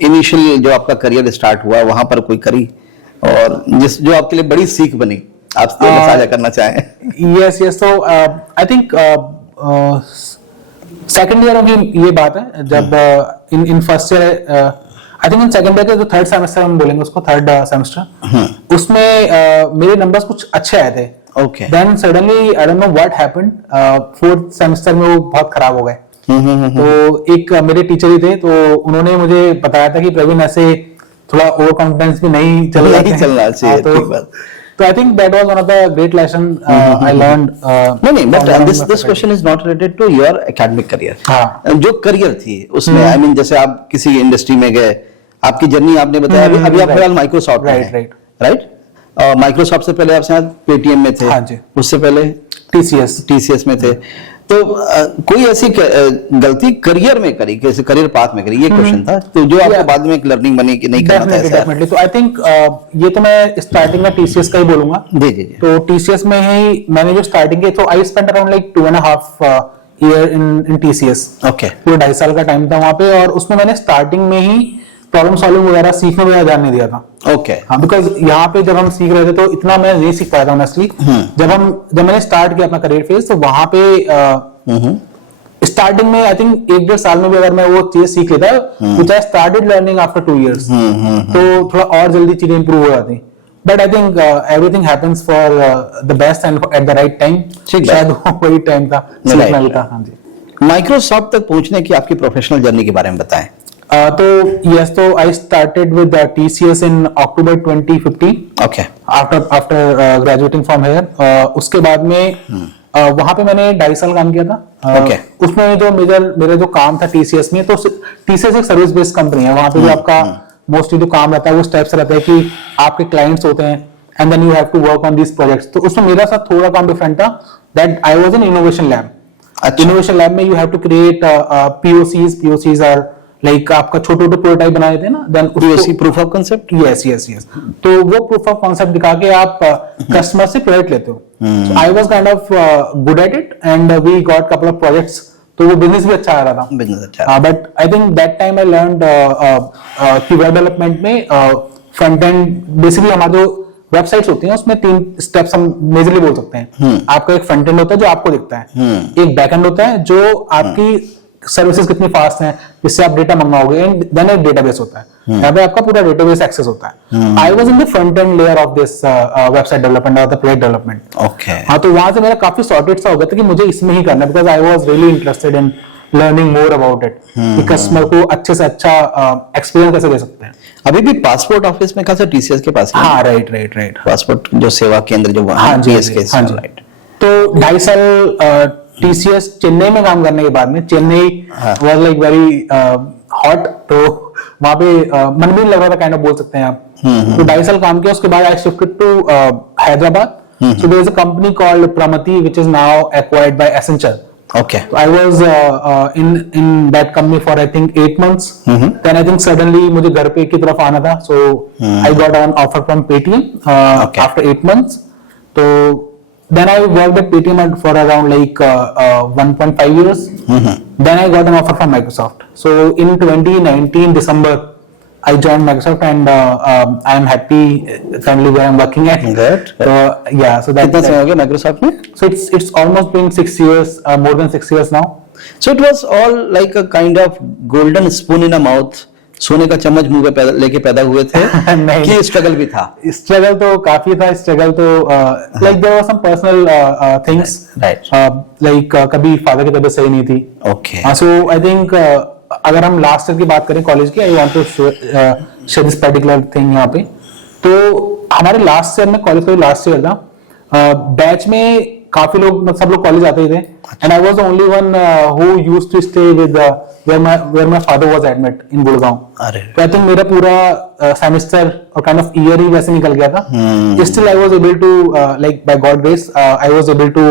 इनिशियल जो आपका करियर स्टार्ट हुआ वहां पर कोई करी और जो आपके लिए बड़ी सीख बनी, आप साझा करना चाहें? यस. तो आई थिंक सेकंड ईयर की ये बात है, जब इन first year I think in second year के जो थर्ड सेमेस्टर हम बोलेंगे उसको, थर्ड सेमेस्टर, उसमें मेरे नंबर्स कुछ अच्छे आए थे. Okay. Then suddenly I don't know what happened, fourth semester में वो बहुत खराब हो गए. तो एक मेरे टीचर ही थे, तो उन्होंने मुझे बताया था कि प्रवीण ऐसे थोड़ा ओवर कॉन्फिडेंस भी नहीं चलना चाहिए. तो I think that was one of the great lesson I learned. नहीं, but this question is not related to your academic career. हाँ. जो करियर थी उसमें, आई मीन जैसे आप किसी इंडस्ट्री में गए, आपकी जर्नी आपने बताया, अभी आप फिलहाल माइक्रोसॉफ्ट में हैं, राइट? माइक्रोसॉफ्ट से पहले आप शायद पेटीएम में थे. हाँ जी. उससे पहले टीसीएस में थे. तो कोई ऐसी गलती करियर में करी, कैसे करियर पाथ में करी, ये क्वेश्चन था, तो जो आपको बाद में एक लर्निंग बनी कि नहीं करना था ऐसा? डेफिनेटली. तो आई थिंक ये तो मैं स्टार्टिंग में टीसीएस का ही बोलूंगा. जी. तो टीसीएस में ही मैंने जो स्टार्टिंग की, तो I spend around like 2.5 year in TCS. Okay. पूरा 2.5 साल का टाइम था वहां पे, और उसमें मैंने स्टार्टिंग में ही प्रॉब्लम सॉल्विंग वगैरह सीखने में ध्यान नहीं दिया था. ओके. हाँ, बिकॉज यहाँ पे जब हम सीख रहे थे तो इतना मैं नहीं सीख पाया था ऑनेस्टली. जब मैंने स्टार्ट किया अपना करियर फेज, तो वहां पे स्टार्टिंग में आई थिंक 1-1.5 साल में भी अगर मैं वो चीज सीख लेता, which I started learning after 2 years, तो थोड़ा और जल्दी चीजें इंप्रूव हो जाती. But I think everything happens for the best and at the right time. शायद वही टाइम था सीखने का. हाँ जी. माइक्रोसॉफ्ट तक पहुंचने की आपकी प्रोफेशनल जर्नी के बारे में बताएं. तो I started with TCS in October 2015. Okay. After graduating from here. उसके बाद में वहां पे मैंने 2.5 साल काम किया था. Okay. उसमें जो मेरा जो काम था टीसीएस में, तो टीसीएस एक सर्विस बेस्ड कंपनी है. वहां पे जो आपका मोस्टली जो काम रहता है वो स्टेप्स रहते हैं कि आपके क्लाइंट्स होते हैं and then you have to work on this projects. तो उसमें मेरा साथ थोड़ा काम डिफरेंट था, that I was in innovation lab. Innovation lab में you have to create POCs or like आपका छोटे प्रोटोटाइप बनाए थे ना, then POC, proof of concept. Yes. तो वो प्रूफ ऑफ कांसेप्ट दिखा के आप कस्टमर से प्रोडक्ट लेते हो. So I was kind of good at it and we got couple of projects. तो वो बिजनेस भी अच्छा आ रहा था. बिजनेस अच्छा. But I think that time I learned कि वेब डेवलपमेंट में फ्रंट एंड बेसिकली हमारे जो वेबसाइट्स होती हैं उसमें 3 स्टेप्स हम मेजरली बोल सकते हैं. आपका एक फ्रंट एंड होता है जो आपको दिखता है, एक बैक एंड होता है जो आपकी सर्विसेज कितनी फास्ट हैं जिससे आप डेटा मंगाओगे, एंड देन एक डेटाबेस होता है. यहाँ पे आपका पूरा डेटाबेस एक्सेस होता है. आई was in the front end layer of this website development और द प्रोडक्ट डेवलपमेंट. ओके. हाँ, तो वहां से मेरा काफी सॉर्टेड सा हो गया था कि मुझे इसमें ही करना है, because I was really interested in learning more about it, कि कस्टमर को अच्छे से अच्छा एक्सपीरियंस कैसे दे सकते हैं. अभी भी पासपोर्ट ऑफिस में खासा टीसीएस के पास. हाँ, राइट. पासपोर्ट जो सेवा केंद्र जो राइट. तो 2.5 साल टीसीएस चेन्नई में काम करने के बाद में, Chennai was like very hot. तो वहां पे मन भी नहीं लग रहा था, काइंड ऑफ बोल सकते हैं आप. तो 2.5 साल काम किया. उसके बाद I shifted to Hyderabad. So there is a company called Pramati which is now acquired by Accenture. Okay. So I was in that company for I think 8 months. Then I think suddenly मुझे घर पे की तरफ आना था. So I got an offer from Paytm after 8 months. So then I worked at Paytm for around like 1.5 years. Then I got an offer from Microsoft. So in 2019 December I joined Microsoft and I am happy currently where I'm working at. Good. So yeah, so कितना समय हो गया Microsoft में? So it's almost been 6 years, more than 6 years now. So it was all like a kind of golden spoon in a mouth. सोने का चम्मच मुंह पे लेके पैदा हुए थे. नहीं. कि स्ट्रगल भी था? स्ट्रगल तो काफी था. स्ट्रगल तो like there were some personal things. Right. Like कभी फादर की तबीयत सही नहीं थी. Okay. So I think अगर हम लास्ट ईयर की बात करें कॉलेज की, I want to share this particular thing यहाँ पे. तो हमारे लास्ट ईयर में, कॉलेज का लास्ट ईयर था, बैच में काफी लोग, सब लोग कॉलेज आते ही थे, and I was the only one who used to stay with where my father was admit in Gurgaon. तो आई थिंक मेरा पूरा सेमेस्टर और काइंड ऑफ ईयर ही वैसे निकल गया था. Still I was able to like by God grace I was able to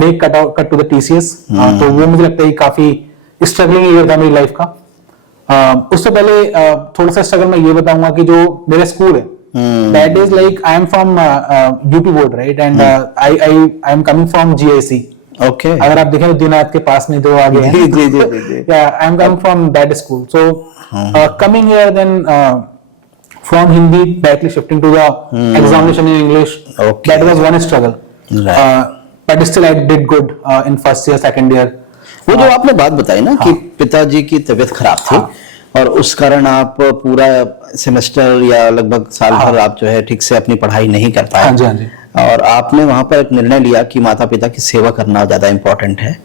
make cut to the TCS. तो वो मुझे लगता है काफी स्ट्रगलिंग ईयर था मेरी लाइफ का. उससे पहले थोड़ा सा स्ट्रगल मैं ये बताऊंगा कि जो मेरा स्कूल है, that is like I am from UP board, right, and I am coming from GIC. Okay. अगर आप देखें तो दिनात के पास में जो आगे है, जी. I am coming from that school. So coming here then from Hindi directly shifting to the examination in English, that was one struggle. But still I did good in first year, second year. वो जो आपने बात बताई ना कि पिताजी की तबीयत खराब थी, और उस कारण आप पूरा सेमेस्टर या लगभग साल भर आप जो है ठीक से अपनी पढ़ाई नहीं कर पाए। हाँ जी, हाँ जी। और आपने वहां पर एक निर्णय लिया कि माता पिता की सेवा करना ज्यादा इम्पोर्टेंट है।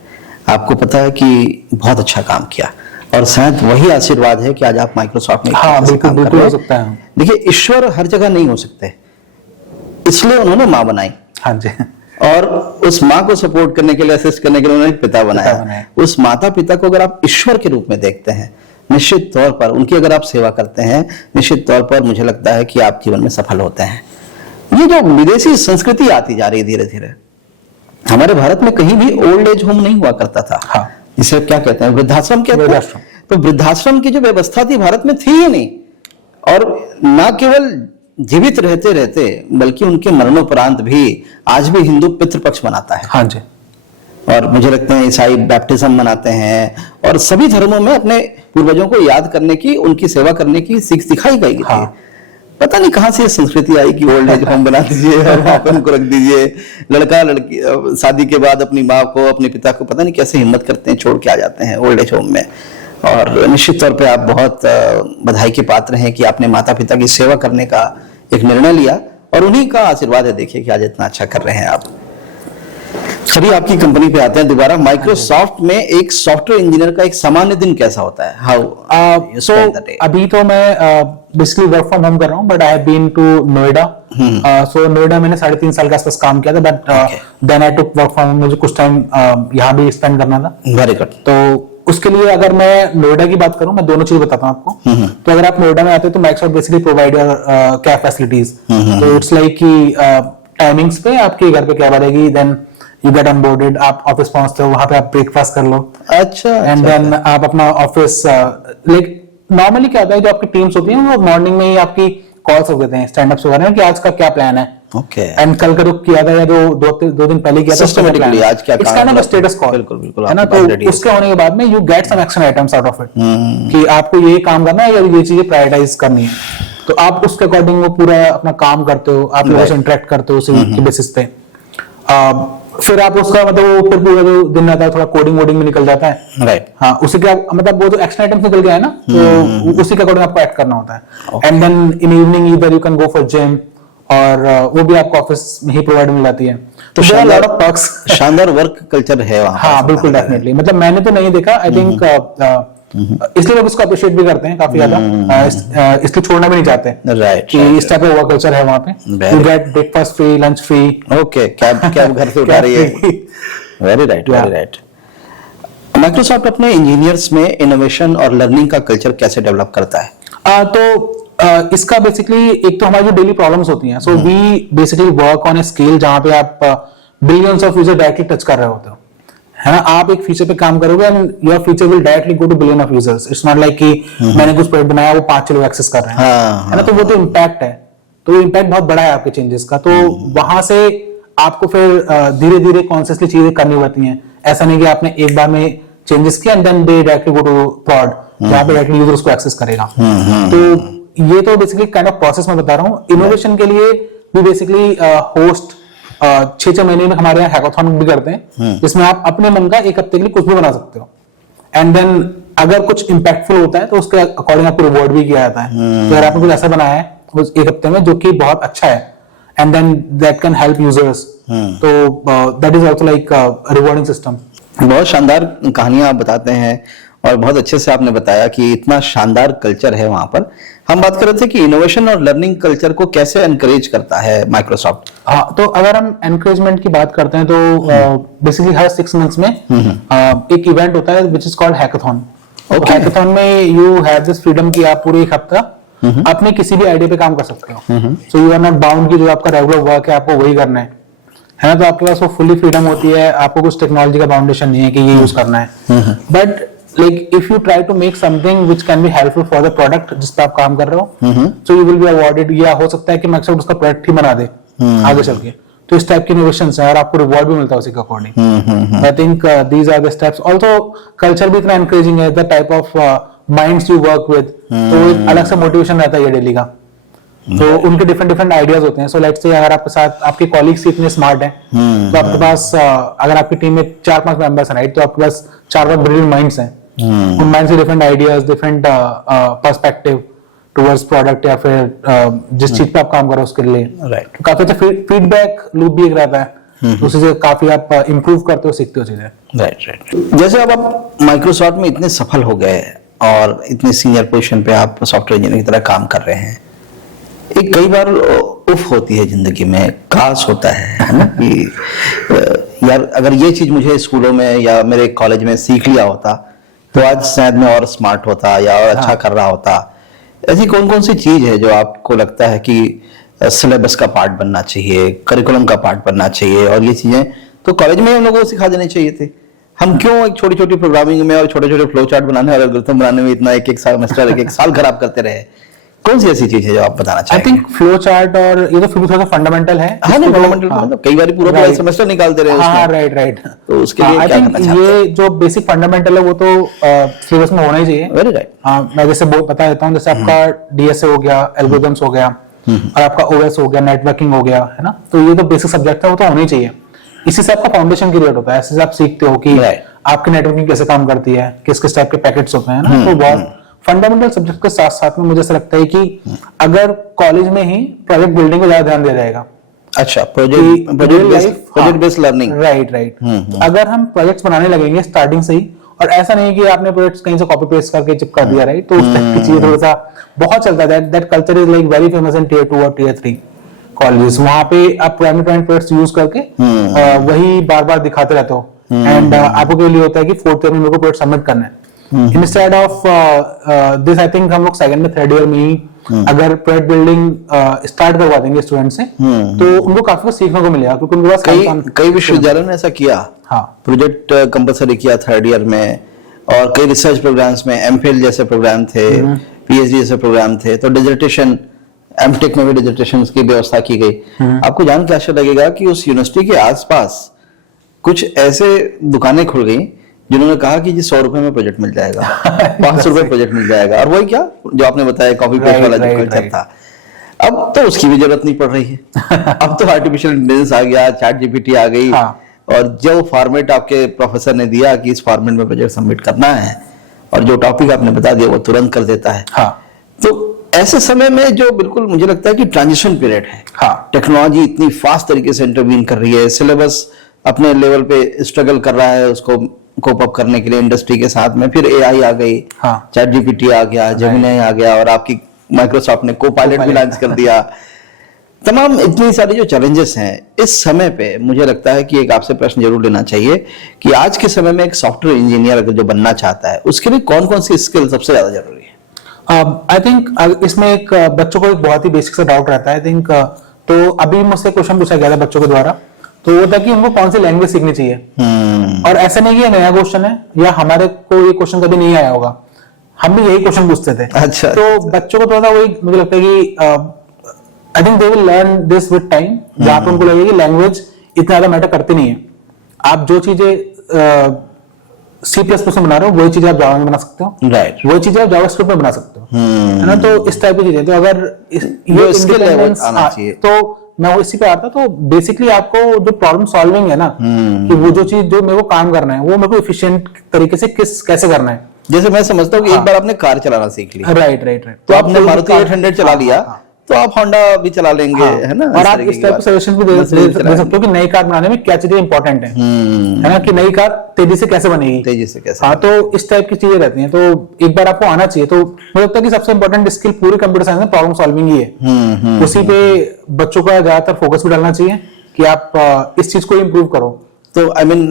आपको पता है कि बहुत अच्छा काम किया और शायद वही आशीर्वाद है कि आज आप माइक्रोसॉफ्ट में इस हाँ तरह से बिल्कुल काम कर बिल्कुल रहे हो हैं। सकता है। देखिए, ईश्वर हर जगह नहीं हो सकते, इसलिए उन्होंने माँ बनाई हाँ जी। और उस माँ को सपोर्ट करने के लिए, असिस्ट करने के लिए उन्होंने एक पिता बनाया। उस माता पिता को अगर आप ईश्वर के रूप में देखते हैं, निश्चित तौर पर उनकी अगर आप सेवा करते हैं, निश्चित तौर पर मुझे लगता है कि आप जीवन में सफल होते हैं। ये जो विदेशी संस्कृति आती जा रही है धीरे धीरे, हमारे भारत में कहीं भी ओल्ड एज होम नहीं हुआ करता था। हाँ। इसे क्या कहते हैं, वृद्धाश्रम कहते हैं। वृद्धाश्रम। तो वृद्धाश्रम की जो व्यवस्था थी भारत में थी ही नहीं, और ना केवल जीवित रहते रहते बल्कि उनके मरणोपरांत भी आज भी हिंदू पितृपक्ष मनाता है। हाँ जी। और मुझे लगता है ईसाई बैप्टिज्म मनाते हैं, और सभी धर्मों में अपने पूर्वजों को याद करने की, उनकी सेवा करने की सीख सिखाई गई थी। हाँ। पता नहीं कहां से ये संस्कृति आई कि ओल्ड एज होम बना दीजिए और वहां पर उनको रख दीजिए। लड़का लड़की शादी के बाद अपनी माँ को, अपने पिता को पता नहीं कैसे हिम्मत करते हैं, छोड़ के आ जाते हैं ओल्ड एज होम में। और निश्चित तौर पे आप बहुत बधाई के पात्र हैं कि आपने माता पिता की सेवा करने का एक निर्णय लिया, और उन्हीं का आशीर्वाद है, देखिए कि आज इतना अच्छा कर रहे हैं आप। चलिए आपकी कंपनी पे आते हैं दोबारा। माइक्रोसॉफ्ट में एक सॉफ्टवेयर इंजीनियर का एक सामान्य दिन कैसा होता है? हाउ सो अभी तो मैं बेसिकली वर्क फ्रॉम होम कर रहा हूँ, but I have been to Noida. So Noida मैंने 3.5 साल के आसपास काम किया था, but then I took work from home. मुझे कुछ टाइम यहाँ भी स्पेंड करना था। Very good. तो उसके लिए अगर मैं नोएडा की बात करूं, मैं दोनों चीज बताता हूं आपको। तो अगर आप नोएडा में आते हो तो Microsoft basically provide cab facilities. तो इट्स लाइक कि टाइमिंग्स पे आपके घर पे कैब आ जाएगी, देन यू गेट ऑनबोर्डेड, आप ऑफिस पहुंचते हो, वहां पे आप ब्रेकफास्ट कर लो। अच्छा। एंड देन आप अपना ऑफिस, लाइक नॉर्मली क्या होता है, जो आपकी टीम्स होती है वो मॉर्निंग में ही आपकी कॉल्स हो देते हैं, स्टैंड अप्स वगैरह कि आज का क्या प्लान है। ओके। एंड कल का रुक किया था या जो दो दिन पहले किया था, सिस्टमैटिकली आज क्या it's kind of status call. बिल्कुल बिल्कुल, है ना। आपके पास ready तो है। उसके होने के बाद में you get some action items out of it, कि आपको ये काम करना है या ये चीजें प्रायोरिटाइज करनी है। तो आप उसके अकॉर्डिंग वो पूरा अपना काम करते हो, आप लोगों से इंटरेक्ट करते हो उसी के बेसिस पे। फिर आप उसका मतलब फिर पूरा जो दिन रहता है थोड़ा कोडिंग वोडिंग में निकल जाता है। राइट। हाँ, उसी के मतलब वो जो एक्शन आइटम्स निकल गया है ना, तो उसी के अकॉर्डिंग आपको एक्ट करना होता है। And then in evening either you can go for gym, और वो भी आपको ऑफिस में ही प्रोवाइड मिल जाती है। तो शानदार लॉट ऑफ पर्क्स। शानदार वर्क कल्चर है वहां। हाँ बिल्कुल, डेफिनेटली। मतलब मैंने तो नहीं देखा, आई थिंक इसलिए लोग इसको अप्रिशिएट भी करते हैं काफी ज्यादा, इसलिए छोड़ना भी नहीं चाहते राइट कि इस टाइप का वर्क कल्चर है वहां पे। You get breakfast free, lunch free. Okay, cab घर से उठा रही है। Very right, very right. Microsoft अपने इंजीनियर्स में इनोवेशन और लर्निंग का कल्चर कैसे डेवलप करता है? इसका बेसिकली एक तो हमारी जो डेली प्रॉब्लम्स होती हैं, so we basically work on a scale जहां पे आप billions of user directly touch कर रहे होते हो, है ना। आप एक फीचर पे काम करोगे and your feature will directly go two billion of users. It's not like कि मैंने कुछ प्रोडक्ट बनाया वो 5 लोग एक्सेस कर रहे हैं, है ना। तो वो तो इम्पैक्ट है, तो इम्पैक्ट बहुत बड़ा है आपके चेंजेस का। तो वहां से आपको फिर धीरे धीरे कॉन्शियसली चीजें करनी पड़ती हैं। ऐसा नहीं कि आपने एक बार में चेंजेस किया and then they directly go to prod, जहां पे डायरेक्टली यूजर उसको एक्सेस करेगा। तो ये तो बेसिकली काइंड ऑफ प्रोसेस मैं बता रहा हूँ। इनोवेशन के लिए भी बेसिकली होस्ट 6 महीने में हमारे यहाँ हैकाथॉन भी करते हैं, जिसमें आप अपने मन का एक हफ्ते के लिए कुछ भी बना सकते हो। एंड देन अगर कुछ इंपैक्टफुल होता है तो उसके अकॉर्डिंग आपको रिवॉर्ड भी किया जाता है। तो अगर आपने कुछ ऐसा बनाया है उस एक हफ्ते में जो कि बहुत अच्छा है, and then that can help users, तो that is also like rewarding system. बहुत शानदार कहानियां आप बताते हैं, और बहुत अच्छे से आपने बताया कि इतना शानदार कल्चर है वहां पर। हम बात कर रहे थे कि इनोवेशन और लर्निंग कल्चर को कैसे एनकरेज करता है माइक्रोसॉफ्ट। हाँ, तो अगर हम एनकरेजमेंट की बात करते हैं तो बेसिकली हर 6 मंथ्स में एक इवेंट होता है which is called hackathon. Hackathon में यू हैव दिस फ्रीडम कि आप पूरे एक हफ्ता अपने किसी भी आइडिया पे काम कर सकते हो। So you are not bound कि जो आपका रेगुलर वर्क है आपको वही करना है ना। तो आपके पास वो फुल्ली फ्रीडम होती है, आपको कुछ टेक्नोलॉजी का फाउंडेशन नहीं है कि ये यूज करना है। But like if you try to make something which can be helpful for the product जिस पे आप काम कर रहे हो, so you will be awarded, या हो सकता है कि Microsoft उसका प्रोडक्ट ही बना दे आगे चल के। तो इस टाइप की इनोवेशंस है और आपको रिवॉर्ड भी मिलता है उसी के according. I think these are the steps. Also culture भी इतना एनकरेजिंग है, the type of minds you work with, तो एक अलग से मोटिवेशन रहता है ये डेली का। तो उनके डिफरेंट आइडियाज होते हैं। सो लेट्स से अगर आपके साथ आपके कॉलीग्स इतने स्मार्ट हैं, तो आपके पास अगर आपकी टीम में 4-5 मेंबर्स हैं, राइट, तो आपके पास 4-5 ब्रिलियंट माइंड्स हैं, उन माइंड से different ideas, different perspective towards product या फिर जिस चीज पे आप काम करो उसके लिए। राइट। तो काफी अच्छा फीडबैक लूप भी एक रहता है, तो उससे काफी आप इम्प्रूव करते हो, सीखते हो चीजें। राइट। जैसे अब आप माइक्रोसॉफ्ट में इतने सफल हो गए और इतने सीनियर पोजीशन पे आप सॉफ्टवेयर इंजीनियर की तरह काम कर रहे हैं, एक कई बार उफ होती है जिंदगी में, काश होता है ना, कि यार अगर ये चीज मुझे स्कूलों में या मेरे कॉलेज में सीख लिया होता तो आज शायद मैं और स्मार्ट होता या और अच्छा कर रहा होता। ऐसी कौन कौन सी चीज है जो आपको लगता है कि सिलेबस का पार्ट बनना चाहिए, करिकुलम का पार्ट बनना चाहिए, और ये चीजें तो कॉलेज में हम लोगों को सिखा देनी चाहिए थे? हम क्यों एक छोटी छोटी प्रोग्रामिंग में और छोटे छोटे फ्लो चार्ट बनाने और एल्गोरिथम बनाने में इतना एक एक सेमेस्टर एक एक साल खराब करते रहे? कौन सी ऐसी चीज है जो आप बताना आई चाहेंगे? थिंक फ्लो चार्ट और ये तो फिर थोड़ा सा फंडामेंटल है। हाँ नहीं, फंडामेंटल हाँ, मतलब कई बार पूरा Right. सेमेस्टर निकालते रहे हाँ, उसमें। राइट। तो उसके लिए आई क्या थिंक करना चाहते हैं? ये जो बेसिक फंडामेंटल है वो तो सिलेबस में होना ही चाहिए। Very right. मैं जैसे बता देता हूँ, जैसे आपका डीएसए हो गया, एल्गोरिथम्स हो गया, और आपका ओएस हो गया, नेटवर्किंग हो गया, है ना। तो ये तो बेसिक सब्जेक्ट है, वो तो होना ही चाहिए। इसी से आपका फाउंडेशन क्रिएट होता है, ऐसे से आप सीखते हो कि Right. आपकी नेटवर्किंग कैसे काम करती है, किस किस टाइप के पैकेट्स होते हैं ना। तो बहुत फंडामेंटल सब्जेक्ट के साथ साथ में मुझे ऐसा लगता है कि अगर कॉलेज में ही प्रोजेक्ट बिल्डिंग को ज्यादा ध्यान दिया जाएगा। अच्छा, प्रोजेक्ट बेस्ड लर्निंग। राइट। अगर हम प्रोजेक्ट्स बनाने लगेंगे स्टार्टिंग से ही, और ऐसा नहीं कि आपने प्रोजेक्ट्स कहीं से कॉपी पेस्ट करके चिपका दिया, राइट, तो उस टाइप की चीजें थोड़ा सा बहुत चलता है। That culture is like very famous in tier 2 और टियर 3 कॉलेजेस। वहां पे आप प्राइमरी प्रोजेक्ट्स यूज करके वही बार बार दिखाते रहते हो, एंड आपको के लिए होता है कि फोर्थ ईयर में मेरे को प्रोजेक्ट सबमिट करना है। Instead of this, I think हम लोग सेकंड में थर्ड ईयर में ही अगर प्रोजेक्ट बिल्डिंग स्टार्ट करवा देंगे स्टूडेंट से, तो उनको काफी कुछ सीखने को मिलेगा, क्योंकि उनके पास कई विश्वविद्यालयों ने ऐसा किया। हाँ, प्रोजेक्ट कंपलसरी किया थर्ड ईयर में, और कई रिसर्च प्रोग्राम्स में एमफिल जैसे प्रोग्राम थे, पीएचडी जैसे प्रोग्राम थे, तो डिसर्टेशन, एमटेक में भी डिसर्टेशन की व्यवस्था की गई। आपको जान के आश्चर्य लगेगा कि उस यूनिवर्सिटी के आसपास कुछ ऐसे दुकानें खुल गई जिन्होंने कहा कि जी 100 रुपए में प्रोजेक्ट मिल जाएगा, 500 रुपए प्रोजेक्ट मिल जाएगा, और वही क्या जो आपने बताया कॉपी पेस्ट वाला जो कल्चर था, अब तो उसकी भी जरूरत नहीं पड़ रही है। अब तो आर्टिफिशियल इंटेलिजेंस आ गया, चैट जीपीटी आ गई, और जो फॉर्मेट आपके प्रोफेसर ने दिया कि इस फॉर्मेट में प्रोजेक्ट सबमिट करना है, और जो टॉपिक आपने बता दिया वो तुरंत कर देता है। तो ऐसे समय में जो बिल्कुल मुझे लगता है कि ट्रांजिशन पीरियड है, टेक्नोलॉजी इतनी फास्ट तरीके से इंटरवीन कर रही है, सिलेबस अपने लेवल पे स्ट्रगल कर रहा है उसको कोप अप करने के लिए इंडस्ट्री के साथ में, फिर एआई आ गई, चैट जीपीटी आ गया, जेमिनी आ गया, और आपकी माइक्रोसॉफ्ट ने कोपायलट भी लॉन्च कर दिया। तमाम इतनी सारी जो चैलेंजेस हैं इस समय पे, मुझे लगता है कि एक आपसे प्रश्न जरूर लेना चाहिए कि आज के समय में एक सॉफ्टवेयर इंजीनियर अगर जो बनना चाहता है उसके लिए कौन कौन सी स्किल सबसे ज्यादा जरूरी है? आई थिंक इसमें एक बच्चों को एक बहुत ही बेसिक सा डाउट रहता है। आई थिंक तो अभी मुझसे क्वेश्चन पूछा गया था बच्चों के द्वारा, तो वो था कि उनको कौन सी लैंग्वेज सीखनी चाहिए। और ऐसा नहीं कि ये नया क्वेश्चन है, या हमारे को ये क्वेश्चन कभी नहीं आया होगा, हम भी यही क्वेश्चन पूछते थे। अच्छा। तो बच्चों को थोड़ा सा वही मुझे लगता है कि I think they will learn this with time, जहां पे उनको लगेगा कि लैंग्वेज इतना ज्यादा मैटर करती नहीं है। आप जो चीजें C++ में बना रहे हो वही चीजें आप जावा में बना सकते हो, राइट, वही चीजें आप जावास्क्रिप्ट में बना सकते हो, है ना। तो इस टाइप की चीजें, तो अगर ये स्किल independence आना चाहिए, तो मैं वो इसी पे आता। तो बेसिकली आपको जो प्रॉब्लम सॉल्विंग है ना, कि वो जो चीज जो मेरे को काम करना है वो मेरे को एफिशिएंट तरीके से कैसे करना है। जैसे मैं समझता हूँ कि एक बार आपने कार चलाना सीख ली, राइट, तो आपने मारुति 800 चला लिया, तो आप होंडा भी चला लेंगे, है ना। और आप इस टाइप के सजेशन भी दे सकते हो कि नई कार बनाने में क्या चीजें इंपॉर्टेंट है ना, कि नई कार तेजी से कैसे बनेगी, तेजी से कैसे। हाँ, तो इस टाइप की चीजें रहती हैं। तो एक बार आपको आना चाहिए। तो मुझे लगता है कि सबसे इंपॉर्टेंट स्किल पूरी कंप्यूटर साइंस में प्रॉब्लम सॉल्विंग ही है। उसी पे बच्चों का ज्यादातर फोकस भी डालना चाहिए कि आप इस चीज को इंप्रूव करो। तो आई मीन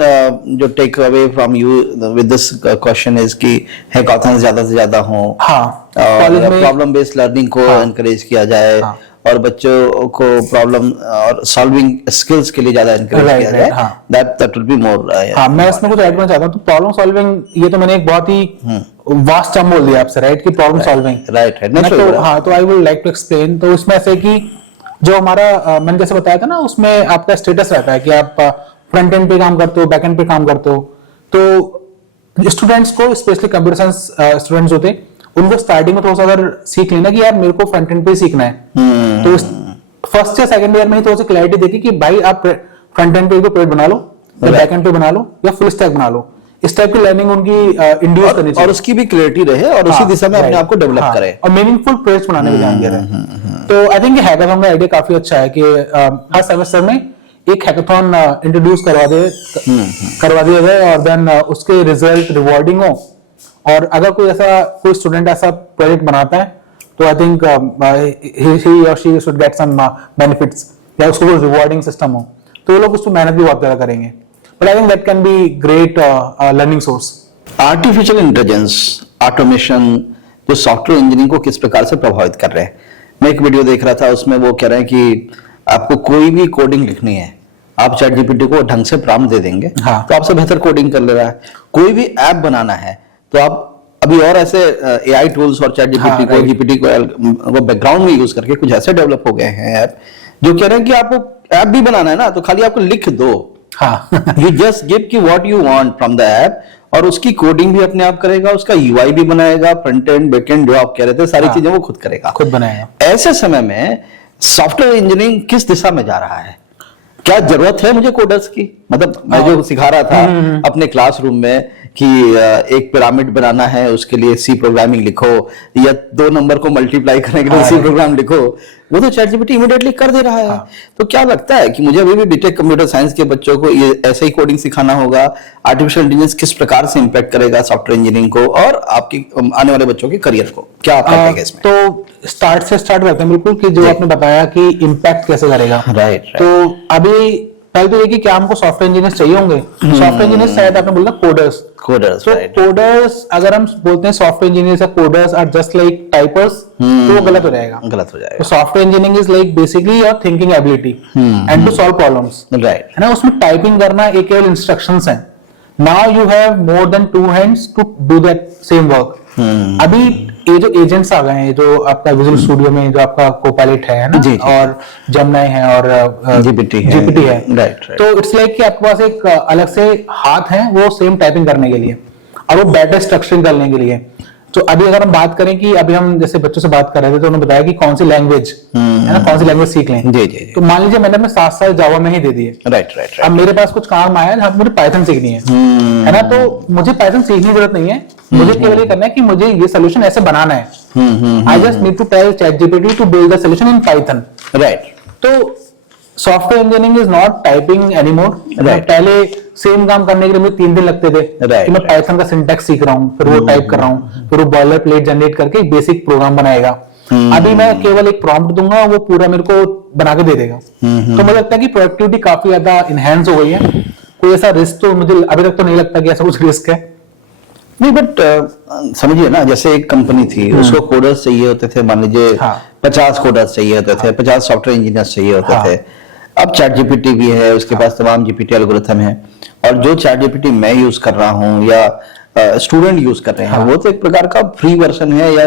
जो take away from you with this question is कि हैकाथॉन ज्यादा से ज्यादा हो, कॉलेज में प्रॉब्लम बेस्ड लर्निंग को एनकरेज किया जाए, और बच्चों को प्रॉब्लम और सॉल्विंग स्किल्स के लिए ज्यादा एनकरेज किया जाए, दैट विल बी मोर। मैं इसमें कुछ ऐड करना चाहता हूँ। तो प्रॉब्लम सॉल्विंग, ये तो मैंने एक बहुत ही वास्ट टर्म बोल दिया आपसे, राइट, कि प्रॉब्लम सॉल्विंग, राइट। तो I will like to explain. तो इसमें ऐसे कि जो हमारा मैंने जैसे बताया था ना, उसमें आपका स्टेटस रहता है कि आप फ्रंट एंड पे काम करते हो, बैक एंड पे काम करते हो। तो स्टूडेंट्स को, स्पेशली कंप्यूटर साइंस स्टूडेंट्स होते हैं, उनको स्टार्टिंग में थोड़ा सा अगर सीख लेना कि यार मेरे को फ्रंट एंड पे सीखना है, तो फर्स्ट या सेकंड ईयर में ही थोड़ा सा क्लैरिटी देखी कि भाई आप फ्रंट एंड पे प्रोजेक्ट बना लो, या बैक एंड पे बना लो, या फुल स्टैक बना लो। इस टाइप की लर्निंग उनकी इंड्यूस करनी और चाहिए उसकी भी क्लियरिटी रहे और उसी हाँ, दिशा में अपने right, आप को डेवलप हाँ, करे। और मीनिंगफुल प्रोजेक्ट बनाने पे ध्यान दे रहे हैं। तो आई थिंक हैकाथॉन का आइडिया काफी अच्छा है कि हर सेमेस्टर में एक हैकाथॉन इंट्रोड्यूस करवा दिया जाए और देन उसके रिजल्ट रिवॉर्डिंग हो, और अगर कोई स्टूडेंट ऐसा प्रोजेक्ट बनाता है तो आई थिंक ही और she should get some benefits, या उसको कोई रिवॉर्डिंग सिस्टम हो, तो वो लोग उस पर मेहनत भी बहुत ज्यादा करेंगे। But I think that can be great learning source. Artificial intelligence, automation जो सॉफ्टवेयर इंजीनियरिंग को किस प्रकार से प्रभावित कर रहे हैं। मैं एक वीडियो देख रहा था, उसमें वो कह रहे हैं कि आपको कोई भी कोडिंग लिखनी है, आप चैट जीपीटी को ढंग से प्रॉम्प्ट दे देंगे, हाँ। तो आपसे बेहतर कोडिंग कर ले रहा है। कोई भी ऐप बनाना है तो आप अभी और ऐसे एआई टूल्स और चैट जीपीटी हाँ, को जीपीटी को बैकग्राउंड में यूज करके कुछ ऐसे डेवलप हो गए हैं ऐप, जो कह रहे हैं कि आपको ऐप भी बनाना है ना तो खाली आपको लिख दो, हाँ यू जस्ट गिव कि what you want from the app, और उसकी कोडिंग भी अपने आप करेगा, उसका यूआई भी बनाएगा, फ्रंट एंड बैक एंड जो आप कह रहे थे सारी हाँ। चीजें वो खुद करेगा, खुद बनाएगा। ऐसे समय में सॉफ्टवेयर इंजीनियरिंग किस दिशा में जा रहा है? क्या जरूरत है मुझे कोडर्स की? मतलब मैं जो सिखा रहा था अपने क्लासरूम में कि एक पिरामिड बनाना है उसके लिए सी प्रोग्रामिंग लिखो, या 2 नंबर को मल्टीप्लाई करने के लिए सी प्रोग्राम लिखो, वो तो चैट जीपीटी इमीडिएटली कर दे रहा है। तो क्या लगता है कि मुझे अभी भी बीटेक कंप्यूटर साइंस के बच्चों को ये ऐसे ही कोडिंग सिखाना होगा? आर्टिफिशियल इंटेलिजेंस किस प्रकार से इंपैक्ट करेगा सॉफ्टवेयर इंजीनियरिंग को और आपकी आने वाले बच्चों के करियर को? क्या आप कहेंगे इसमें? तो स्टार्ट करते हैं बिल्कुल, कि जो आपने बताया कि इम्पैक्ट कैसे करेगा। राइट। तो अभी पहले तो ये कि क्या हमको सॉफ्टवेयर इंजीनियर्स चाहिए होंगे? सॉफ्टवेयर इंजीनियर्स शायद आपने बोला कोडर्स। कोडर्स, तो कोडर्स, अगर हम बोलते हैं सॉफ्टवेयर इंजीनियर्स या coders are just like typers, तो वो गलत हो जाएगा। गलत हो जाएगा। तो software engineering is like basically your thinking ability and to solve problems, right. है ना। उसमें टाइपिंग करना एक केवल इंस्ट्रक्शंस हैं। Now you have more than 2 hands to do that same work. अभी ये जो एजेंट्स आ गए हैं, जो आपका विजुअल स्टूडियो में जो आपका कोपायलट है ना, जी। और जेमिनी है और जीपीटी है, राइट। तो इट्स लाइक कि आपके पास एक अलग से हाथ है वो सेम टाइपिंग करने के लिए और वो बेटर स्ट्रक्चरिंग करने के लिए। तो अभी अगर हम बात करें कि अभी हम जैसे बच्चों से बात कर रहे थे तो उन्होंने बताया कि कौन सी लैंग्वेज है ना, कौन सी लैंग्वेज सीख लें। जी जी। तो मान लीजिए मैंने अपने 7 साल जावा में ही दे दिए। राइट। अब मेरे पास कुछ काम आया जहां मुझे पाइथन सीखनी है ना, तो मुझे पाइथन सीखने की जरूरत नहीं है, मुझे केवल ये करना है कि मुझे ये सोल्यूशन ऐसे बनाना है। I just need to tell ChatGPT to build the solution in Python. Right. तो software engineering is not typing anymore. पहले सेम काम करने के लिए मुझे 3 दिन लगते थे कि मैं पाइथन का सिंटैक्स सीख रहा हूँ, फिर वो टाइप कर रहा हूँ, फिर वो बॉयलर प्लेट जनरेट करके बेसिक प्रोग्राम बनाएगा। अभी मैं केवल एक प्रॉम्प्ट दूंगा, वो पूरा मेरे को बना के दे देगा। तो मुझे लगता है कि प्रोडक्टिविटी काफी ज्यादा इनहेंस हो गई है। कोई ऐसा रिस्क तो मुझे अभी तक तो नहीं लगता कि ऐसा कुछ रिस्क है। नहीं, बट समझिए ना, जैसे एक कंपनी थी, उसको कोडर्स चाहिए होते थे, मान लीजिए 50 कोडर्स चाहिए होते थे, 50 सॉफ्टवेयर इंजीनियर्स चाहिए होते थे। अब चैट जीपीटी भी है, उसके पास तमाम जीपीटी एल्गोरिथम है, और जो चैट जीपीटी मैं यूज कर रहा हूँ या स्टूडेंट यूज कर रहे हैं, वो तो एक प्रकार का फ्री वर्जन है, या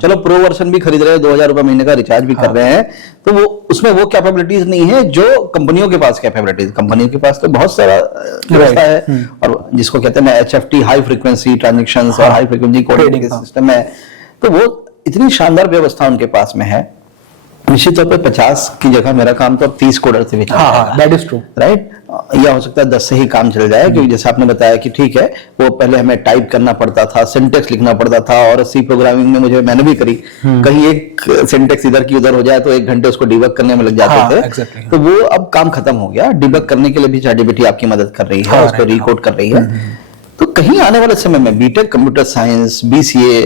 चलो प्रो वर्जन भी खरीद रहे हैं, 2000 रुपए महीने का रिचार्ज भी कर रहे हैं, तो वो उसमें वो कैपेबिलिटीज नहीं है जो कंपनियों के पास कैपेबिलिटीज। कंपनियों के पास तो बहुत सारा व्यवस्था है, और जिसको कहते हैं HFT, हाई फ्रीक्वेंसी ट्रांजेक्शंस और हाई फ्रीक्वेंसी कोडिंग सिस्टम है, तो वो इतनी शानदार व्यवस्था उनके पास में है। निश्चित तौर पे 50 की जगह मेरा काम तो अब 30 कोडर से भी चल जाएगा। That is true, right. या हो सकता है 10 से ही काम चल जाए, क्योंकि जैसे आपने बताया कि ठीक है, वो पहले हमें टाइप करना पड़ता था, सिंटेक्स लिखना पड़ता था, और सी प्रोग्रामिंग में मैंने भी करी, कहीं एक सिंटेक्स इधर की उधर हो जाए तो 1 घंटे उसको डिबग करने में लग जाते थे। तो वो अब काम खत्म हो गया। डिबग करने के लिए भी चैटजीपीटी आपकी मदद कर रही है, उसको रिकोड कर रही है। तो कहीं आने वाले समय में बीटेक कंप्यूटर साइंस, BCA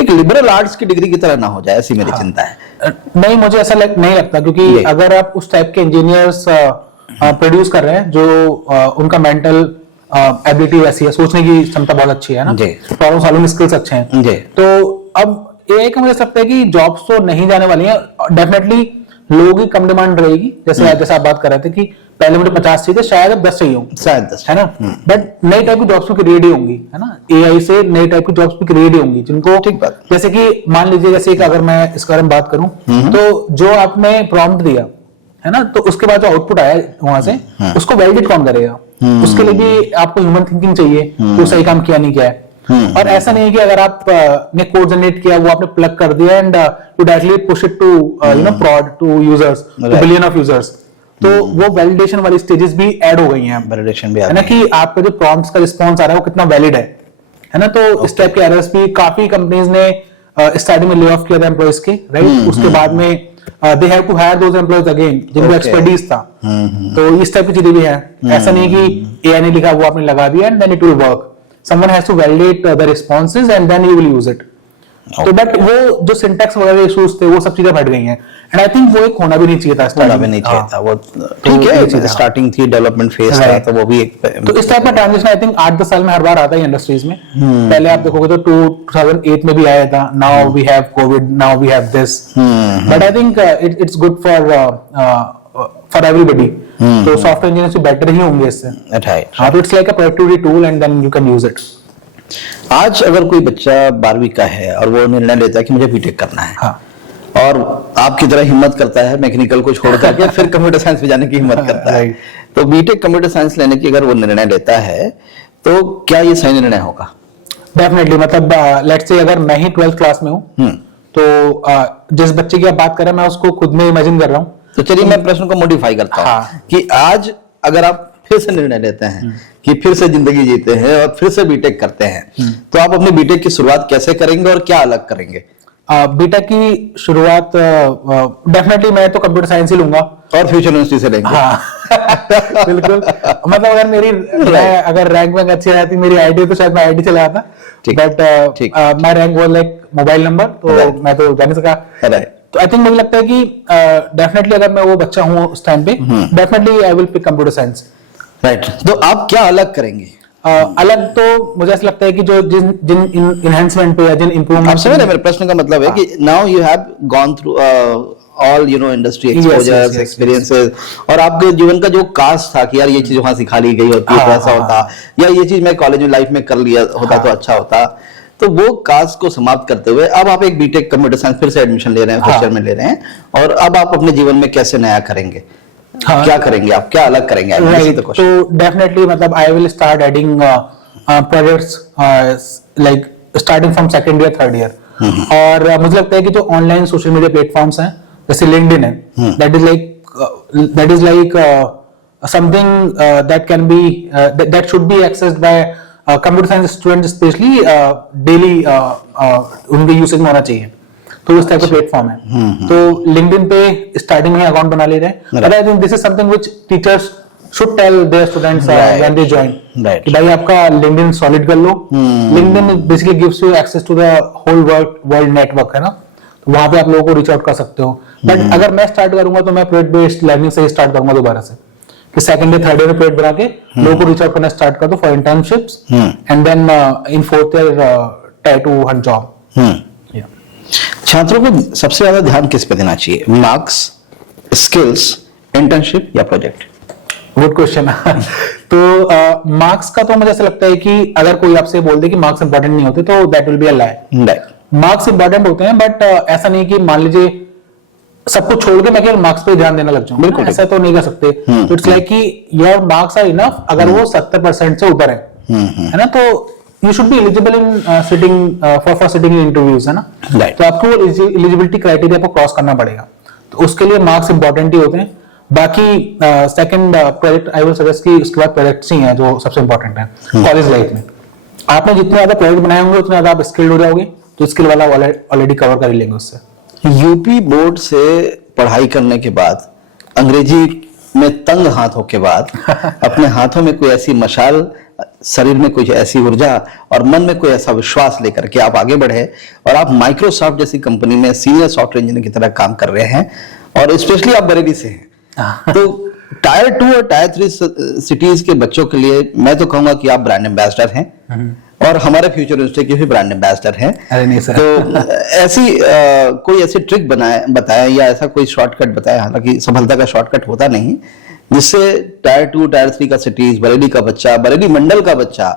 एक लिबरल आर्ट्स की डिग्री की तरह ना हो जाए, ऐसी मेरी चिंता है। नहीं, मुझे ऐसा नहीं लगता, क्योंकि अगर आप उस टाइप के इंजीनियर्स प्रोड्यूस कर रहे हैं जो उनका मेंटल एबिलिटी वैसी है, सोचने की क्षमता बहुत अच्छी है ना, प्रॉब्लम सॉल्विंग स्किल्स अच्छे हैं, तो अब एआई का मुझे लगता है कि जॉब्स तो नहीं जाने वाली हैं। डेफिनेटली लोगों की कम डिमांड रहेगी, जैसे आप बात कर रहे थे कि पहले मुझे 50 चाहिए, शायद अब 10 चाहिए होंगे, शायद 10, है ना। बट नई टाइप की जॉब्स भी क्रिएट होंगी, है ना, एआई से नई टाइप की जॉब्स भी क्रिएट होंगी, जिनको ठीक बात। जैसे कि मान लीजिए, जैसे कि अगर मैं इस बारे में बात करूं, तो जो आपने प्रॉम्प्ट दिया है ना, तो उसके बाद जो आउटपुट आया वहां से, उसको वैलिडेट कौन करेगा? उसके लिए भी आपको ह्यूमन थिंकिंग चाहिए, तो सही काम किया नहीं किया है। और ऐसा नहीं है कि अगर आप ने कोड जनरेट किया, वो आपने प्लग कर दिया and you directly push it to prod to users, billion of users, तो वो वैलिडेशन वाली स्टेजेस भी ऐड हो गई हैं, वैलिडेशन भी है ना, कि आपका जो प्रॉम्प्ट्स का रिस्पॉन्स आ रहा है वो कितना वैलिड है ना। तो इस टाइप के एरर्स भी काफी कंपनीज ने स्टार्टिंग में ले ऑफ किया था एम्प्लॉइज के, राइट। उसके बाद में they have to hire those employees again जिनको एक्सपर्टीज था। तो इस टाइप की चीजें भी है, ऐसा नहीं कि एआई ने लिखा वो आपने लगा दिया and then it will work. Someone has to validate the responses and then you will use it. तो बट वो जो सिंटैक्स वगैरह इश्यूज थे वो सब चीजें हट गई हैं, एंड आई थिंक वो एक होना भी नहीं चाहिए था, होना भी नहीं चाहिए था वो। ठीक है, स्टार्टिंग थी, डेवलपमेंट फेज था, तो वो भी एक तो इस टाइप का ट्रांजिशन आई थिंक 8-10 साल में हर बार आता है इंडस्ट्रीज में। पहले आप देखोगे तो 2008 में भी आया था, now we have Covid, now we have this, but I think it's good for everybody. तो सॉफ्टवेयर इंजीनियर्स बेटर ही होंगे इससे। हाँ, तो it's like a productivity tool and then you can use it. आज अगर कोई बच्चा 12वीं का है और वो निर्णय लेता है कि मुझे बीटेक करना है, हाँ, और आपकी तरह हिम्मत करता है मैकेनिकल को छोड़ करके फिर कंप्यूटर साइंस में जाने की हिम्मत करता है, तो बीटेक कंप्यूटर साइंस लेने की अगर वो निर्णय लेता है तो क्या ये सही निर्णय होगा? डेफिनेटली। मतलब लेट्स से अगर मैं ही 12th क्लास में हूँ, तो जिस बच्चे की आप बात कर रहे हैं मैं उसको खुद में इमेजिन कर रहा हूँ। तो चलिए मैं प्रश्न को मॉडिफाई करता हूँ, हाँ। कि आज अगर आप फिर से निर्णय लेते हैं कि फिर से जिंदगी जीते हैं और फिर से बीटेक करते हैं, तो आप अपनी बीटेक की शुरुआत कैसे करेंगे और क्या अलग करेंगे? बीटेक की शुरुआत डेफिनेटली मैं तो कंप्यूटर साइंस ही लूंगा और फ्यूचर यूनिवर्सिटी से लेंगे। हाँ बिल्कुल। मतलब अगर मेरी अगर रैंक में अच्छी रहती मेरी आईडी, तो शायद मैं आईडी चला आता, but my rank was like mobile number, तो मैं तो जा नहीं सका। तो आई थिंक मुझे लगता है कि डेफिनेटली अगर मैं वो बच्चा हूँ उस टाइम पे, definitely I will pick computer science. Right, तो आप क्या अलग करेंगे? अलग तो मुझे ऐसा लगता है कि जो जिन इनहेंसमेंट पे या जिन इंप्रूवमेंट, आप समझ रहे हैं मेरे प्रश्न का मतलब है कि now you have gone through all industry exposures, experiences, और आपके जीवन का जो कास्ट था कि यार ये चीज वहां सिखा ली गई होती है तो ऐसा होता, या ये चीज मैं कॉलेज में लाइफ में कर लिया होता तो अच्छा होता, तो वो कास्ट को समाप्त करते हुए अब आप एक बीटेक कंप्यूटर साइंस फिर से एडमिशन ले रहे हैं, फर्स्ट ईयर में ले रहे हैं, और अब आप अपने जीवन में कैसे नया करेंगे? क्या करेंगे आप, क्या अलग करेंगे? तो डेफिनेटली मतलब I will start adding projects like starting from second year, third year. और मुझे लगता है कि जो ऑनलाइन सोशल मीडिया प्लेटफॉर्म्स हैं जैसे लिंक्डइन है, that is like something that can be that should be accessed bye computer science student specially daily, उनके यूसेज में होना चाहिए। तो इस टाइप का प्लेटफॉर्म है। तो लिंक्डइन पे स्टार्टिंग में अकाउंट बना ले रहे हैं, but I think this is something which teachers should tell their students when they join, कि भाई आपका लिंक्डइन सॉलिड कर लो। LinkedIn basically gives you access to the whole world network, है ना, तो वहां पे आप लोगों को रीच आउट कर सकते हो। बट अगर मैं स्टार्ट करूंगा तो मैं प्रोजेक्ट बेस्ड लर्निंग से स्टार्ट करूंगा दोबारा से, कि सेकंड ईयर, थर्ड ईयर में प्रोजेक्ट बना के लोगों को रीच आउट करना स्टार्ट कर दो for internships, and then in fourth year try to hunt job. छात्रों को सबसे ज्यादा ध्यान किस पे देना चाहिए? मार्क्स, स्किल्स, इंटर्नशिप या प्रोजेक्ट? Good question. तो मार्क्स का तो मुझे ऐसा लगता है कि अगर कोई आपसे बोल दे कि मार्क्स इंपॉर्टेंट नहीं होते, तो that will be a lie. Marks important होते हैं, बट ऐसा नहीं कि मान लीजिए सब कुछ छोड़ के मैं केवल मार्क्स पे ध्यान देने लग जाऊं, बिल्कुल ऐसा तो नहीं कर सकते। तो इट्स लाइक कि योर मार्क्स आर इनफ अगर वो 70% से ऊपर है ना, तो you should be eligible in sitting for sitting in interviews, है ना। तो आपको एलिजिबिलिटी क्राइटेरिया को क्रॉस करना पड़ेगा, तो उसके लिए मार्क्स इंपॉर्टेंट ही होते हैं। बाकी second project I will suggest कि उसके बाद प्रोजेक्ट्स ही हैं जो सबसे इंपॉर्टेंट है कॉलेज लाइफ में। आपने जितने ज्यादा प्रोजेक्ट बनाए होंगे उतने ज्यादा आप स्किल्ड हो जाओगे, तो स्किल वाला ऑलरेडी कवर कर ही लेंगे उससे। यूपी बोर्ड से पढ़ाई करने के बाद, अंग्रेजी में तंग हाथों के बाद अपने हाथों में कोई ऐसी मशाल, शरीर में कोई ऐसी ऊर्जा और मन में कोई ऐसा विश्वास लेकर के आप आगे बढ़े और आप माइक्रोसॉफ्ट जैसी कंपनी में सीनियर सॉफ्टवेयर इंजीनियर की तरह काम कर रहे हैं, और स्पेशली आप बरेली से हैं। तो टायर 2 और टायर 3 सिटीज के बच्चों के लिए मैं तो कहूंगा कि आप ब्रांड एम्बेसडर हैं, और हमारे फ्यूचर यूनिवर्सिटी के भी ब्रांड एम्बेसडर हैं। तो ऐसी कोई ऐसी ट्रिक बताएं या ऐसा कोई शॉर्टकट बताएं, हालांकि सफलता का शॉर्टकट होता नहीं, जिससे टायर 2 टायर 3 का सिटीज, बरेली का बच्चा, बरेली मंडल का बच्चा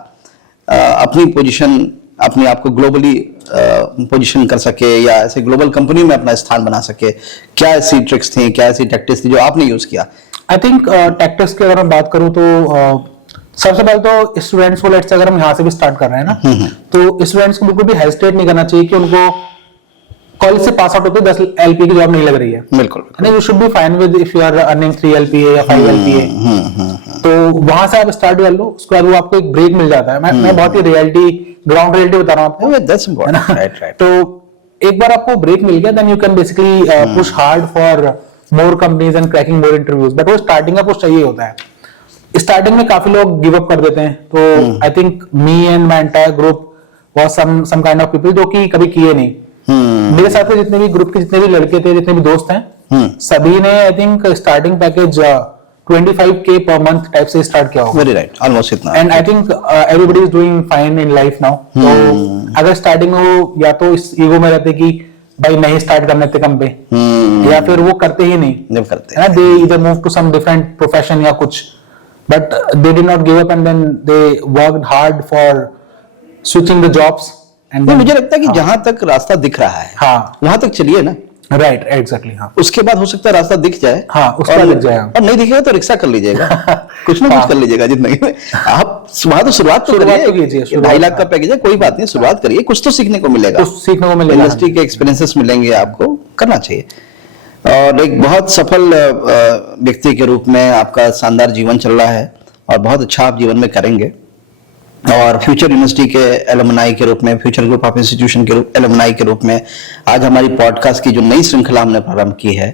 अपनी पोजीशन, अपने आप को ग्लोबली पोजीशन कर सके या ऐसे ग्लोबल कंपनी में अपना स्थान बना सके। क्या ऐसी ट्रिक्स थी, क्या ऐसी टैक्टिक्स थी जो आपने यूज किया? आई थिंक टैक्टिक्स की अगर मैं बात करूं तो सबसे पहले तो स्टूडेंट्स को, लेट्स से अगर हम यहाँ से भी स्टार्ट कर रहे हैं ना, तो स्टूडेंट्स को बिल्कुल भी हेजिटेट नहीं करना चाहिए कि उनको कॉलेज से पास आउट होते 10 LPA की जॉब नहीं लग रही है, बिल्कुल नहीं, you should be fine with if you are earning 3 LPA या 5 LPA। तो वहां से आप स्टार्ट कर लो, उसके बाद वो आपको एक ब्रेक मिल जाता है। मैं बहुत ही रियलिटी, ग्राउंड रियलिटी बता रहा हूँ आपको, दैट्स इंपॉर्टेंट, राइट राइट। तो एक बार आपको ब्रेक मिल गया, then you can basically push hard for more companies and cracking more interviews. But वो स्टार्टिंग का पुश चाहिए होता है। स्टार्टिंग में काफी लोग गिव अप कर देते हैं, तो I think me and my entire group was some kind of people जो कि कभी किए नहीं। मेरे साथ में जितने भी ग्रुप के जितने भी लड़के थे, जितने भी दोस्त हैं, सभी ने I think starting package 25K per month type से स्टार्ट किया होगा। वेरी राइट, ऑलमोस्ट इतना। And I think everybody is doing fine in life now. तो अगर स्टार्टिंग में वो या तो इस ईगो में रहते कि भाई नहीं स्टार्ट करने इतने कम पे, या फिर वो करते ही नहीं करते है, दे इधर move to some different profession या कुछ, but they did not give up and then they worked hard for switching the jobs. And मुझे लगता है कि जहां तक रास्ता दिख रहा है, हाँ, वहां तक चलिए ना। राइट, एग्जैक्टली, हाँ। उसके बाद हो सकता है रास्ता दिख जाए, हाँ, उसके बाद दिख जाए, हाँ। और नहीं दिखेगा तो रिक्शा कर लीजिएगा, कुछ ना कुछ कर लीजिएगा जितना आप वहां तो शुरुआत तो करिए। 2.5 लाख का पैकेज है, कोई बात नहीं, शुरुआत करिए, कुछ तो सीखने को मिलेगा, कुछ सीखने को मिलेगा, इंडस्ट्री के एक्सपीरियंसेस मिलेंगे, आपको करना चाहिए। और एक बहुत सफल व्यक्ति के रूप में आपका शानदार जीवन चल रहा है और बहुत अच्छा आप जीवन में करेंगे। और फ्यूचर यूनिवर्सिटी के एलुमनाई के रूप में, फ्यूचर ग्रुप ऑफ इंस्टीट्यूशन के एलुमनाई के रूप में आज हमारी पॉडकास्ट की जो नई श्रृंखला हमने प्रारंभ की है,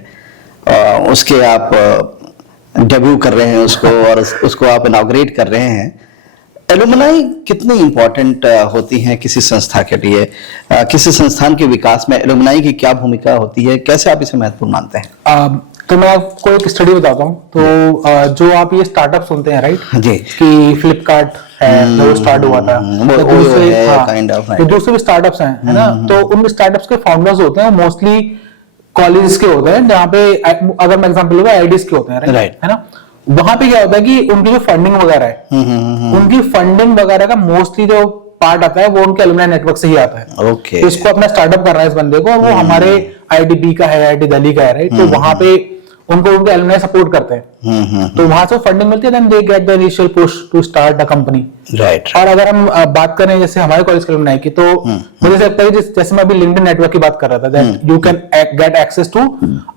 उसके आप डेब्यू कर रहे हैं उसको, और उसको आप इनॉग्रेट कर रहे हैं। एलुमनाई कितनी इंपॉर्टेंट होती हैं किसी संस्था के लिए, किसी संस्थान के विकास में एलुमनाई की क्या भूमिका होती है, कैसे आप इसे महत्वपूर्ण मानते हैं? तो मैं आपको एक स्टडी बताता हूँ। तो जो आप ये स्टार्टअप सुनते हैं, राइट जी, कि फ्लिपकार्ट है जो स्टार्ट हुआ था, तो दूसरे, हाँ, तो दूसरे भी स्टार्टअप्स हैं, है ना। तो उन स्टार्टअप्स के फाउंडर्स होते हैं मोस्टली कॉलेज के होते हैं, जहाँ पे अगर मैं एग्जांपल लूंगा IITs के होते हैं, राइट, है ना। वहां पे क्या होता है कि उनकी जो फंडिंग वगैरह है, उनकी फंडिंग वगैरह का मोस्टली जो पार्ट आता है वो उनके एलुमनाई नेटवर्क से ही आता है। ओके, तो इसको अपना स्टार्टअप कर रहा है इस बंदे को, और वो हमारे IITB का है, IIT दिल्ली का है, राइट। तो वहां पे उनको उनके एलुमनाई सपोर्ट करते हैं, तो वहां से फंडिंग मिलती है, then they get the initial push to start a company, right. और अगर हम बात करें जैसे हमारे कॉलेज के एलुमनाई की, तो मुझे लगता है कि जैसे मैं अभी लिंक्डइन नेटवर्क की बात कर रहा था, that you can get access to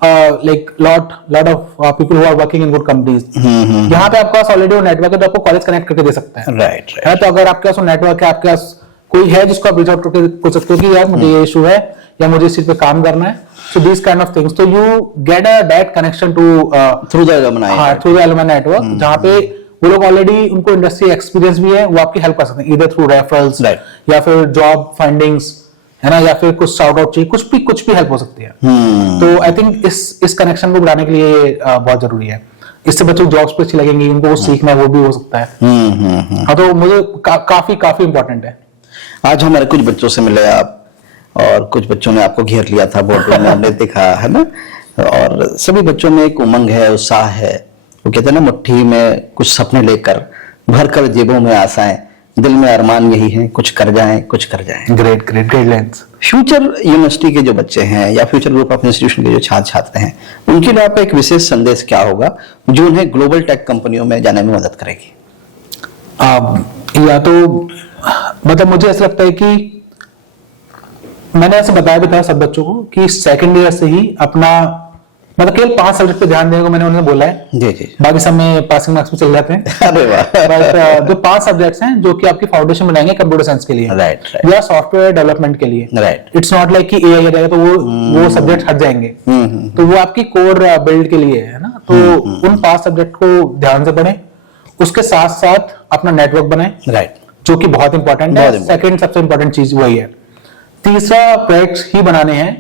like lot of people who are working in good companies. यहाँ पे आपके पास ऑलरेडी वो नेटवर्क है, तो आपको कॉलेज कनेक्ट करके दे सकता है, राइट। तो अगर आपके पास वो नेटवर्क है, आपके पास कोई है जिसको आप रीच आउट करके पूछ सकते हो कि यार मुझे ये इशू है या मुझे इस चीज पे काम करना है, so these kind of things, so you get a direct connection to through the alumni, through the alumni network, जहाँ पे वो लोग ऑलरेडी उनको इंडस्ट्री एक्सपीरियंस भी है, वो आपकी हेल्प कर सकते हैं इधर थ्रू रेफरल्स, या फिर जॉब फाइंडिंग्स, है ना, या फिर कुछ शाउट आउट चाहिए, कुछ भी हेल्प हो सकती है। तो आई थिंक इस कनेक्शन को बढ़ाने के लिए बहुत जरूरी है। इससे बच्चों को जॉब्स पे अच्छी लगेंगी, उनको वो सीखना वो भी हो सकता है। हाँ, तो मुझे काफी इंपॉर्टेंट है। आज हमारे कुछ बच्चों से मिले आप, और कुछ बच्चों ने आपको घेर लिया था बोर्ड में, हमने देखा है ना। और सभी बच्चों में एक उमंग है, उत्साह है। वो कहते हैं ना, मुट्ठी में कुछ सपने लेकर, भर कर जेबों में आशाएं, दिल में अरमान यही है, कुछ कर जाएं, कुछ कर जाएं। Great lines. फ्यूचर यूनिवर्सिटी के जो बच्चे हैं या फ्यूचर ग्रुप ऑफ इंस्टीट्यूशन के जो छात्र छात्र हैं, उनके लिए आपका एक विशेष संदेश क्या होगा जो उन्हें ग्लोबल टेक कंपनियों में जाने में मदद करेगी? या तो मतलब मुझे ऐसा लगता है कि मैंने ऐसे बताया भी था सब बच्चों को कि सेकंड ईयर से ही अपना मतलब केवल 5 सब्जेक्ट पे ध्यान देने को मैंने उन्हें बोला है। जी जी। बाकी सब में पासिंग मार्क्स पे चल जाते हैं। अरे वाह। बट जो 5 सब्जेक्ट्स हैं जो कि आपकी फाउंडेशन बनाएंगे कंप्यूटर साइंस के लिए, राइट, या सॉफ्टवेयर डेवलपमेंट के लिए, राइट। इट्स नॉट लाइक कि एआई आ जाएगा तो वो सब्जेक्ट हट जाएंगे, तो वो आपकी कोर बिल्ड के लिए है ना। तो उन 5 सब्जेक्ट को ध्यान से पढ़ें, उसके साथ साथ अपना नेटवर्क बनाएं, राइट, जो कि बहुत इंपॉर्टेंट है। सेकंड सबसे इंपॉर्टेंट चीज वही है। तीसरा प्रोजेक्ट्स ही बनाने हैं।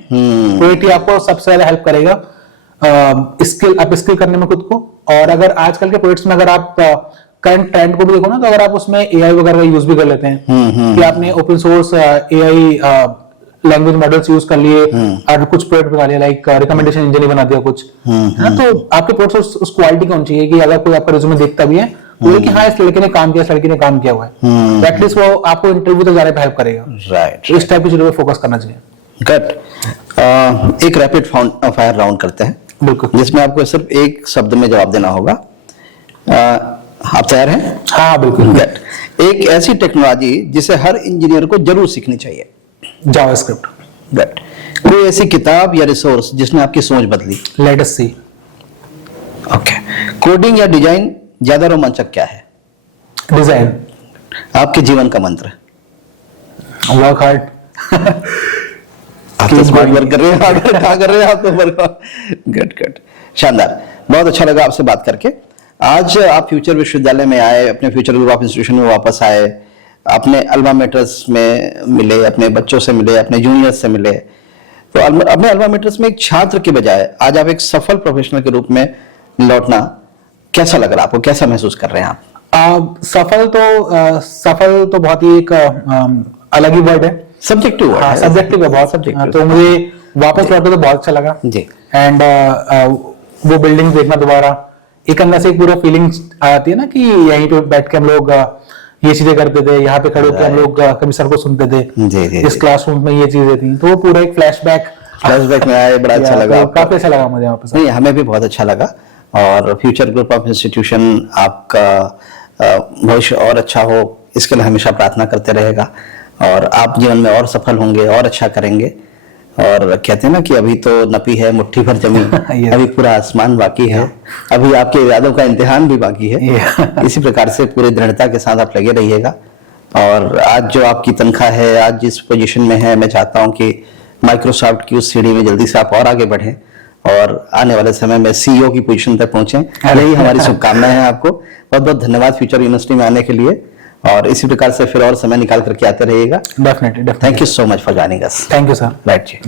प्रोजेक्ट ही आपको सबसे ज्यादा हेल्प करेगा स्किल करने में खुद को। और अगर आजकल के प्रोजेक्ट्स में अगर आप करंट ट्रेंड को भी देखो ना, तो अगर आप उसमें एआई वगैरह का यूज भी कर लेते हैं कि आपने open source AI language models use कर लिए और कुछ प्रोडक्ट बना लिया, लाइक रिकमेंडेशन इंजन ही बना दिया कुछ, है ना। तो आपके प्रोडक्ट उस क्वालिटी का होना चाहिए कि अगर कोई आपका रिज्यूमे देखता भी है तो कि हाँ इस लड़के ने काम किया, इस लड़की ने काम किया हुआ है, एटलीस्ट वो आपको इंटरव्यू तक जाने पे हेल्प करेगा। राइट, इस टाइप की चीजों पे फोकस करना चाहिए। गुड। एक रैपिड फायर राउंड करते हैं, बिल्कुल, जिसमें आपको सिर्फ एक शब्द में जवाब देना होगा। आप तैयार हैं? हाँ बिल्कुल। एक ऐसी टेक्नोलॉजी जिसे हर इंजीनियर को जरूर सीखनी चाहिए। जावास्क्रिप्ट। गुड। कोई ऐसी किताब या रिसोर्स जिसने आपकी सोच बदली? Let us see. Okay. Coding या डिजाइन ज्यादा रोमांचक क्या है? Design. आपके जीवन का मंत्र? Work hard. आप तो स्मार्ट वर्क कर रहे हैं, हार्ड वर्क कहाँ कर रहे हैं आप तो वर्क। गुड गुड, शानदार, बहुत अच्छा लगा आपसे बात करके। आज आप फ्यूचर विश्वविद्यालय में आए, अपने फ्यूचर ग्रुप ऑफ इंस्टीट्यूशन में वापस आए, अपने अल्मा मेटर्स में मिले, अपने बच्चों से मिले, अपने जूनियर्स से मिले। तो अपने अल्मा मेटर्स में एक छात्र के बजाय आज आप एक सफल प्रोफेशनल के रूप में लौटना कैसा लग रहा है आपको? कैसा महसूस कर रहे हैं आप? सफल तो बहुत ही एक अलग ही वर्ड है, सब्जेक्टिव वर्ड है। सब्जेक्टिव है बहुत। Subjective। तो मुझे वापस लौटा तो बहुत अच्छा लगा जी। एंड वो बिल्डिंग देखना दोबारा, एक अंदर से एक पूरा फीलिंग्स आती है ना कि यहीं पे बैठ के हम लोग ये चीजें करते थे, यहाँ पे खड़े होकर हम लोग कभी सर को सुनते थे, जी, जी, इस जी। क्लासरूम में ये चीजें थी, तो वो पूरा एक फ्लैशबैक में आए, बड़ा अच्छा लगा तो आपको? काफी अच्छा लगा मुझे वापस। नहीं, हमें भी बहुत अच्छा लगा। और फ्यूचर ग्रुप ऑफ इंस्टीट्यूशन आपका भविष्य और अच्छा हो, इसके लिए हमेशा प्रार्थना करते रहेगा और आप जीवन में और सफल होंगे और अच्छा करेंगे। और कहते हैं ना कि अभी तो नपी है मुट्ठी भर जमीन, Yes। अभी पूरा आसमान बाकी है, अभी आपके इरादों का इम्तिहान भी बाकी है। इसी प्रकार से पूरी दृढ़ता के साथ आप लगे रहिएगा। और आज जो आपकी तनख्वाह है, आज जिस पोजीशन में है, मैं चाहता हूं कि माइक्रोसॉफ्ट की उस सीढ़ी में जल्दी से आप और आगे बढ़ें और आने वाले समय में सीईओ की पोजीशन तक पहुंचें। यही हमारी शुभकामनाएं हैं आपको। बहुत बहुत धन्यवाद फ्यूचर यूनिवर्सिटी में आने के लिए, और इसी प्रकार से फिर और समय निकाल करके आते रहिएगा। Definitely thank you so much for joining us. Thank you sir. Right ji.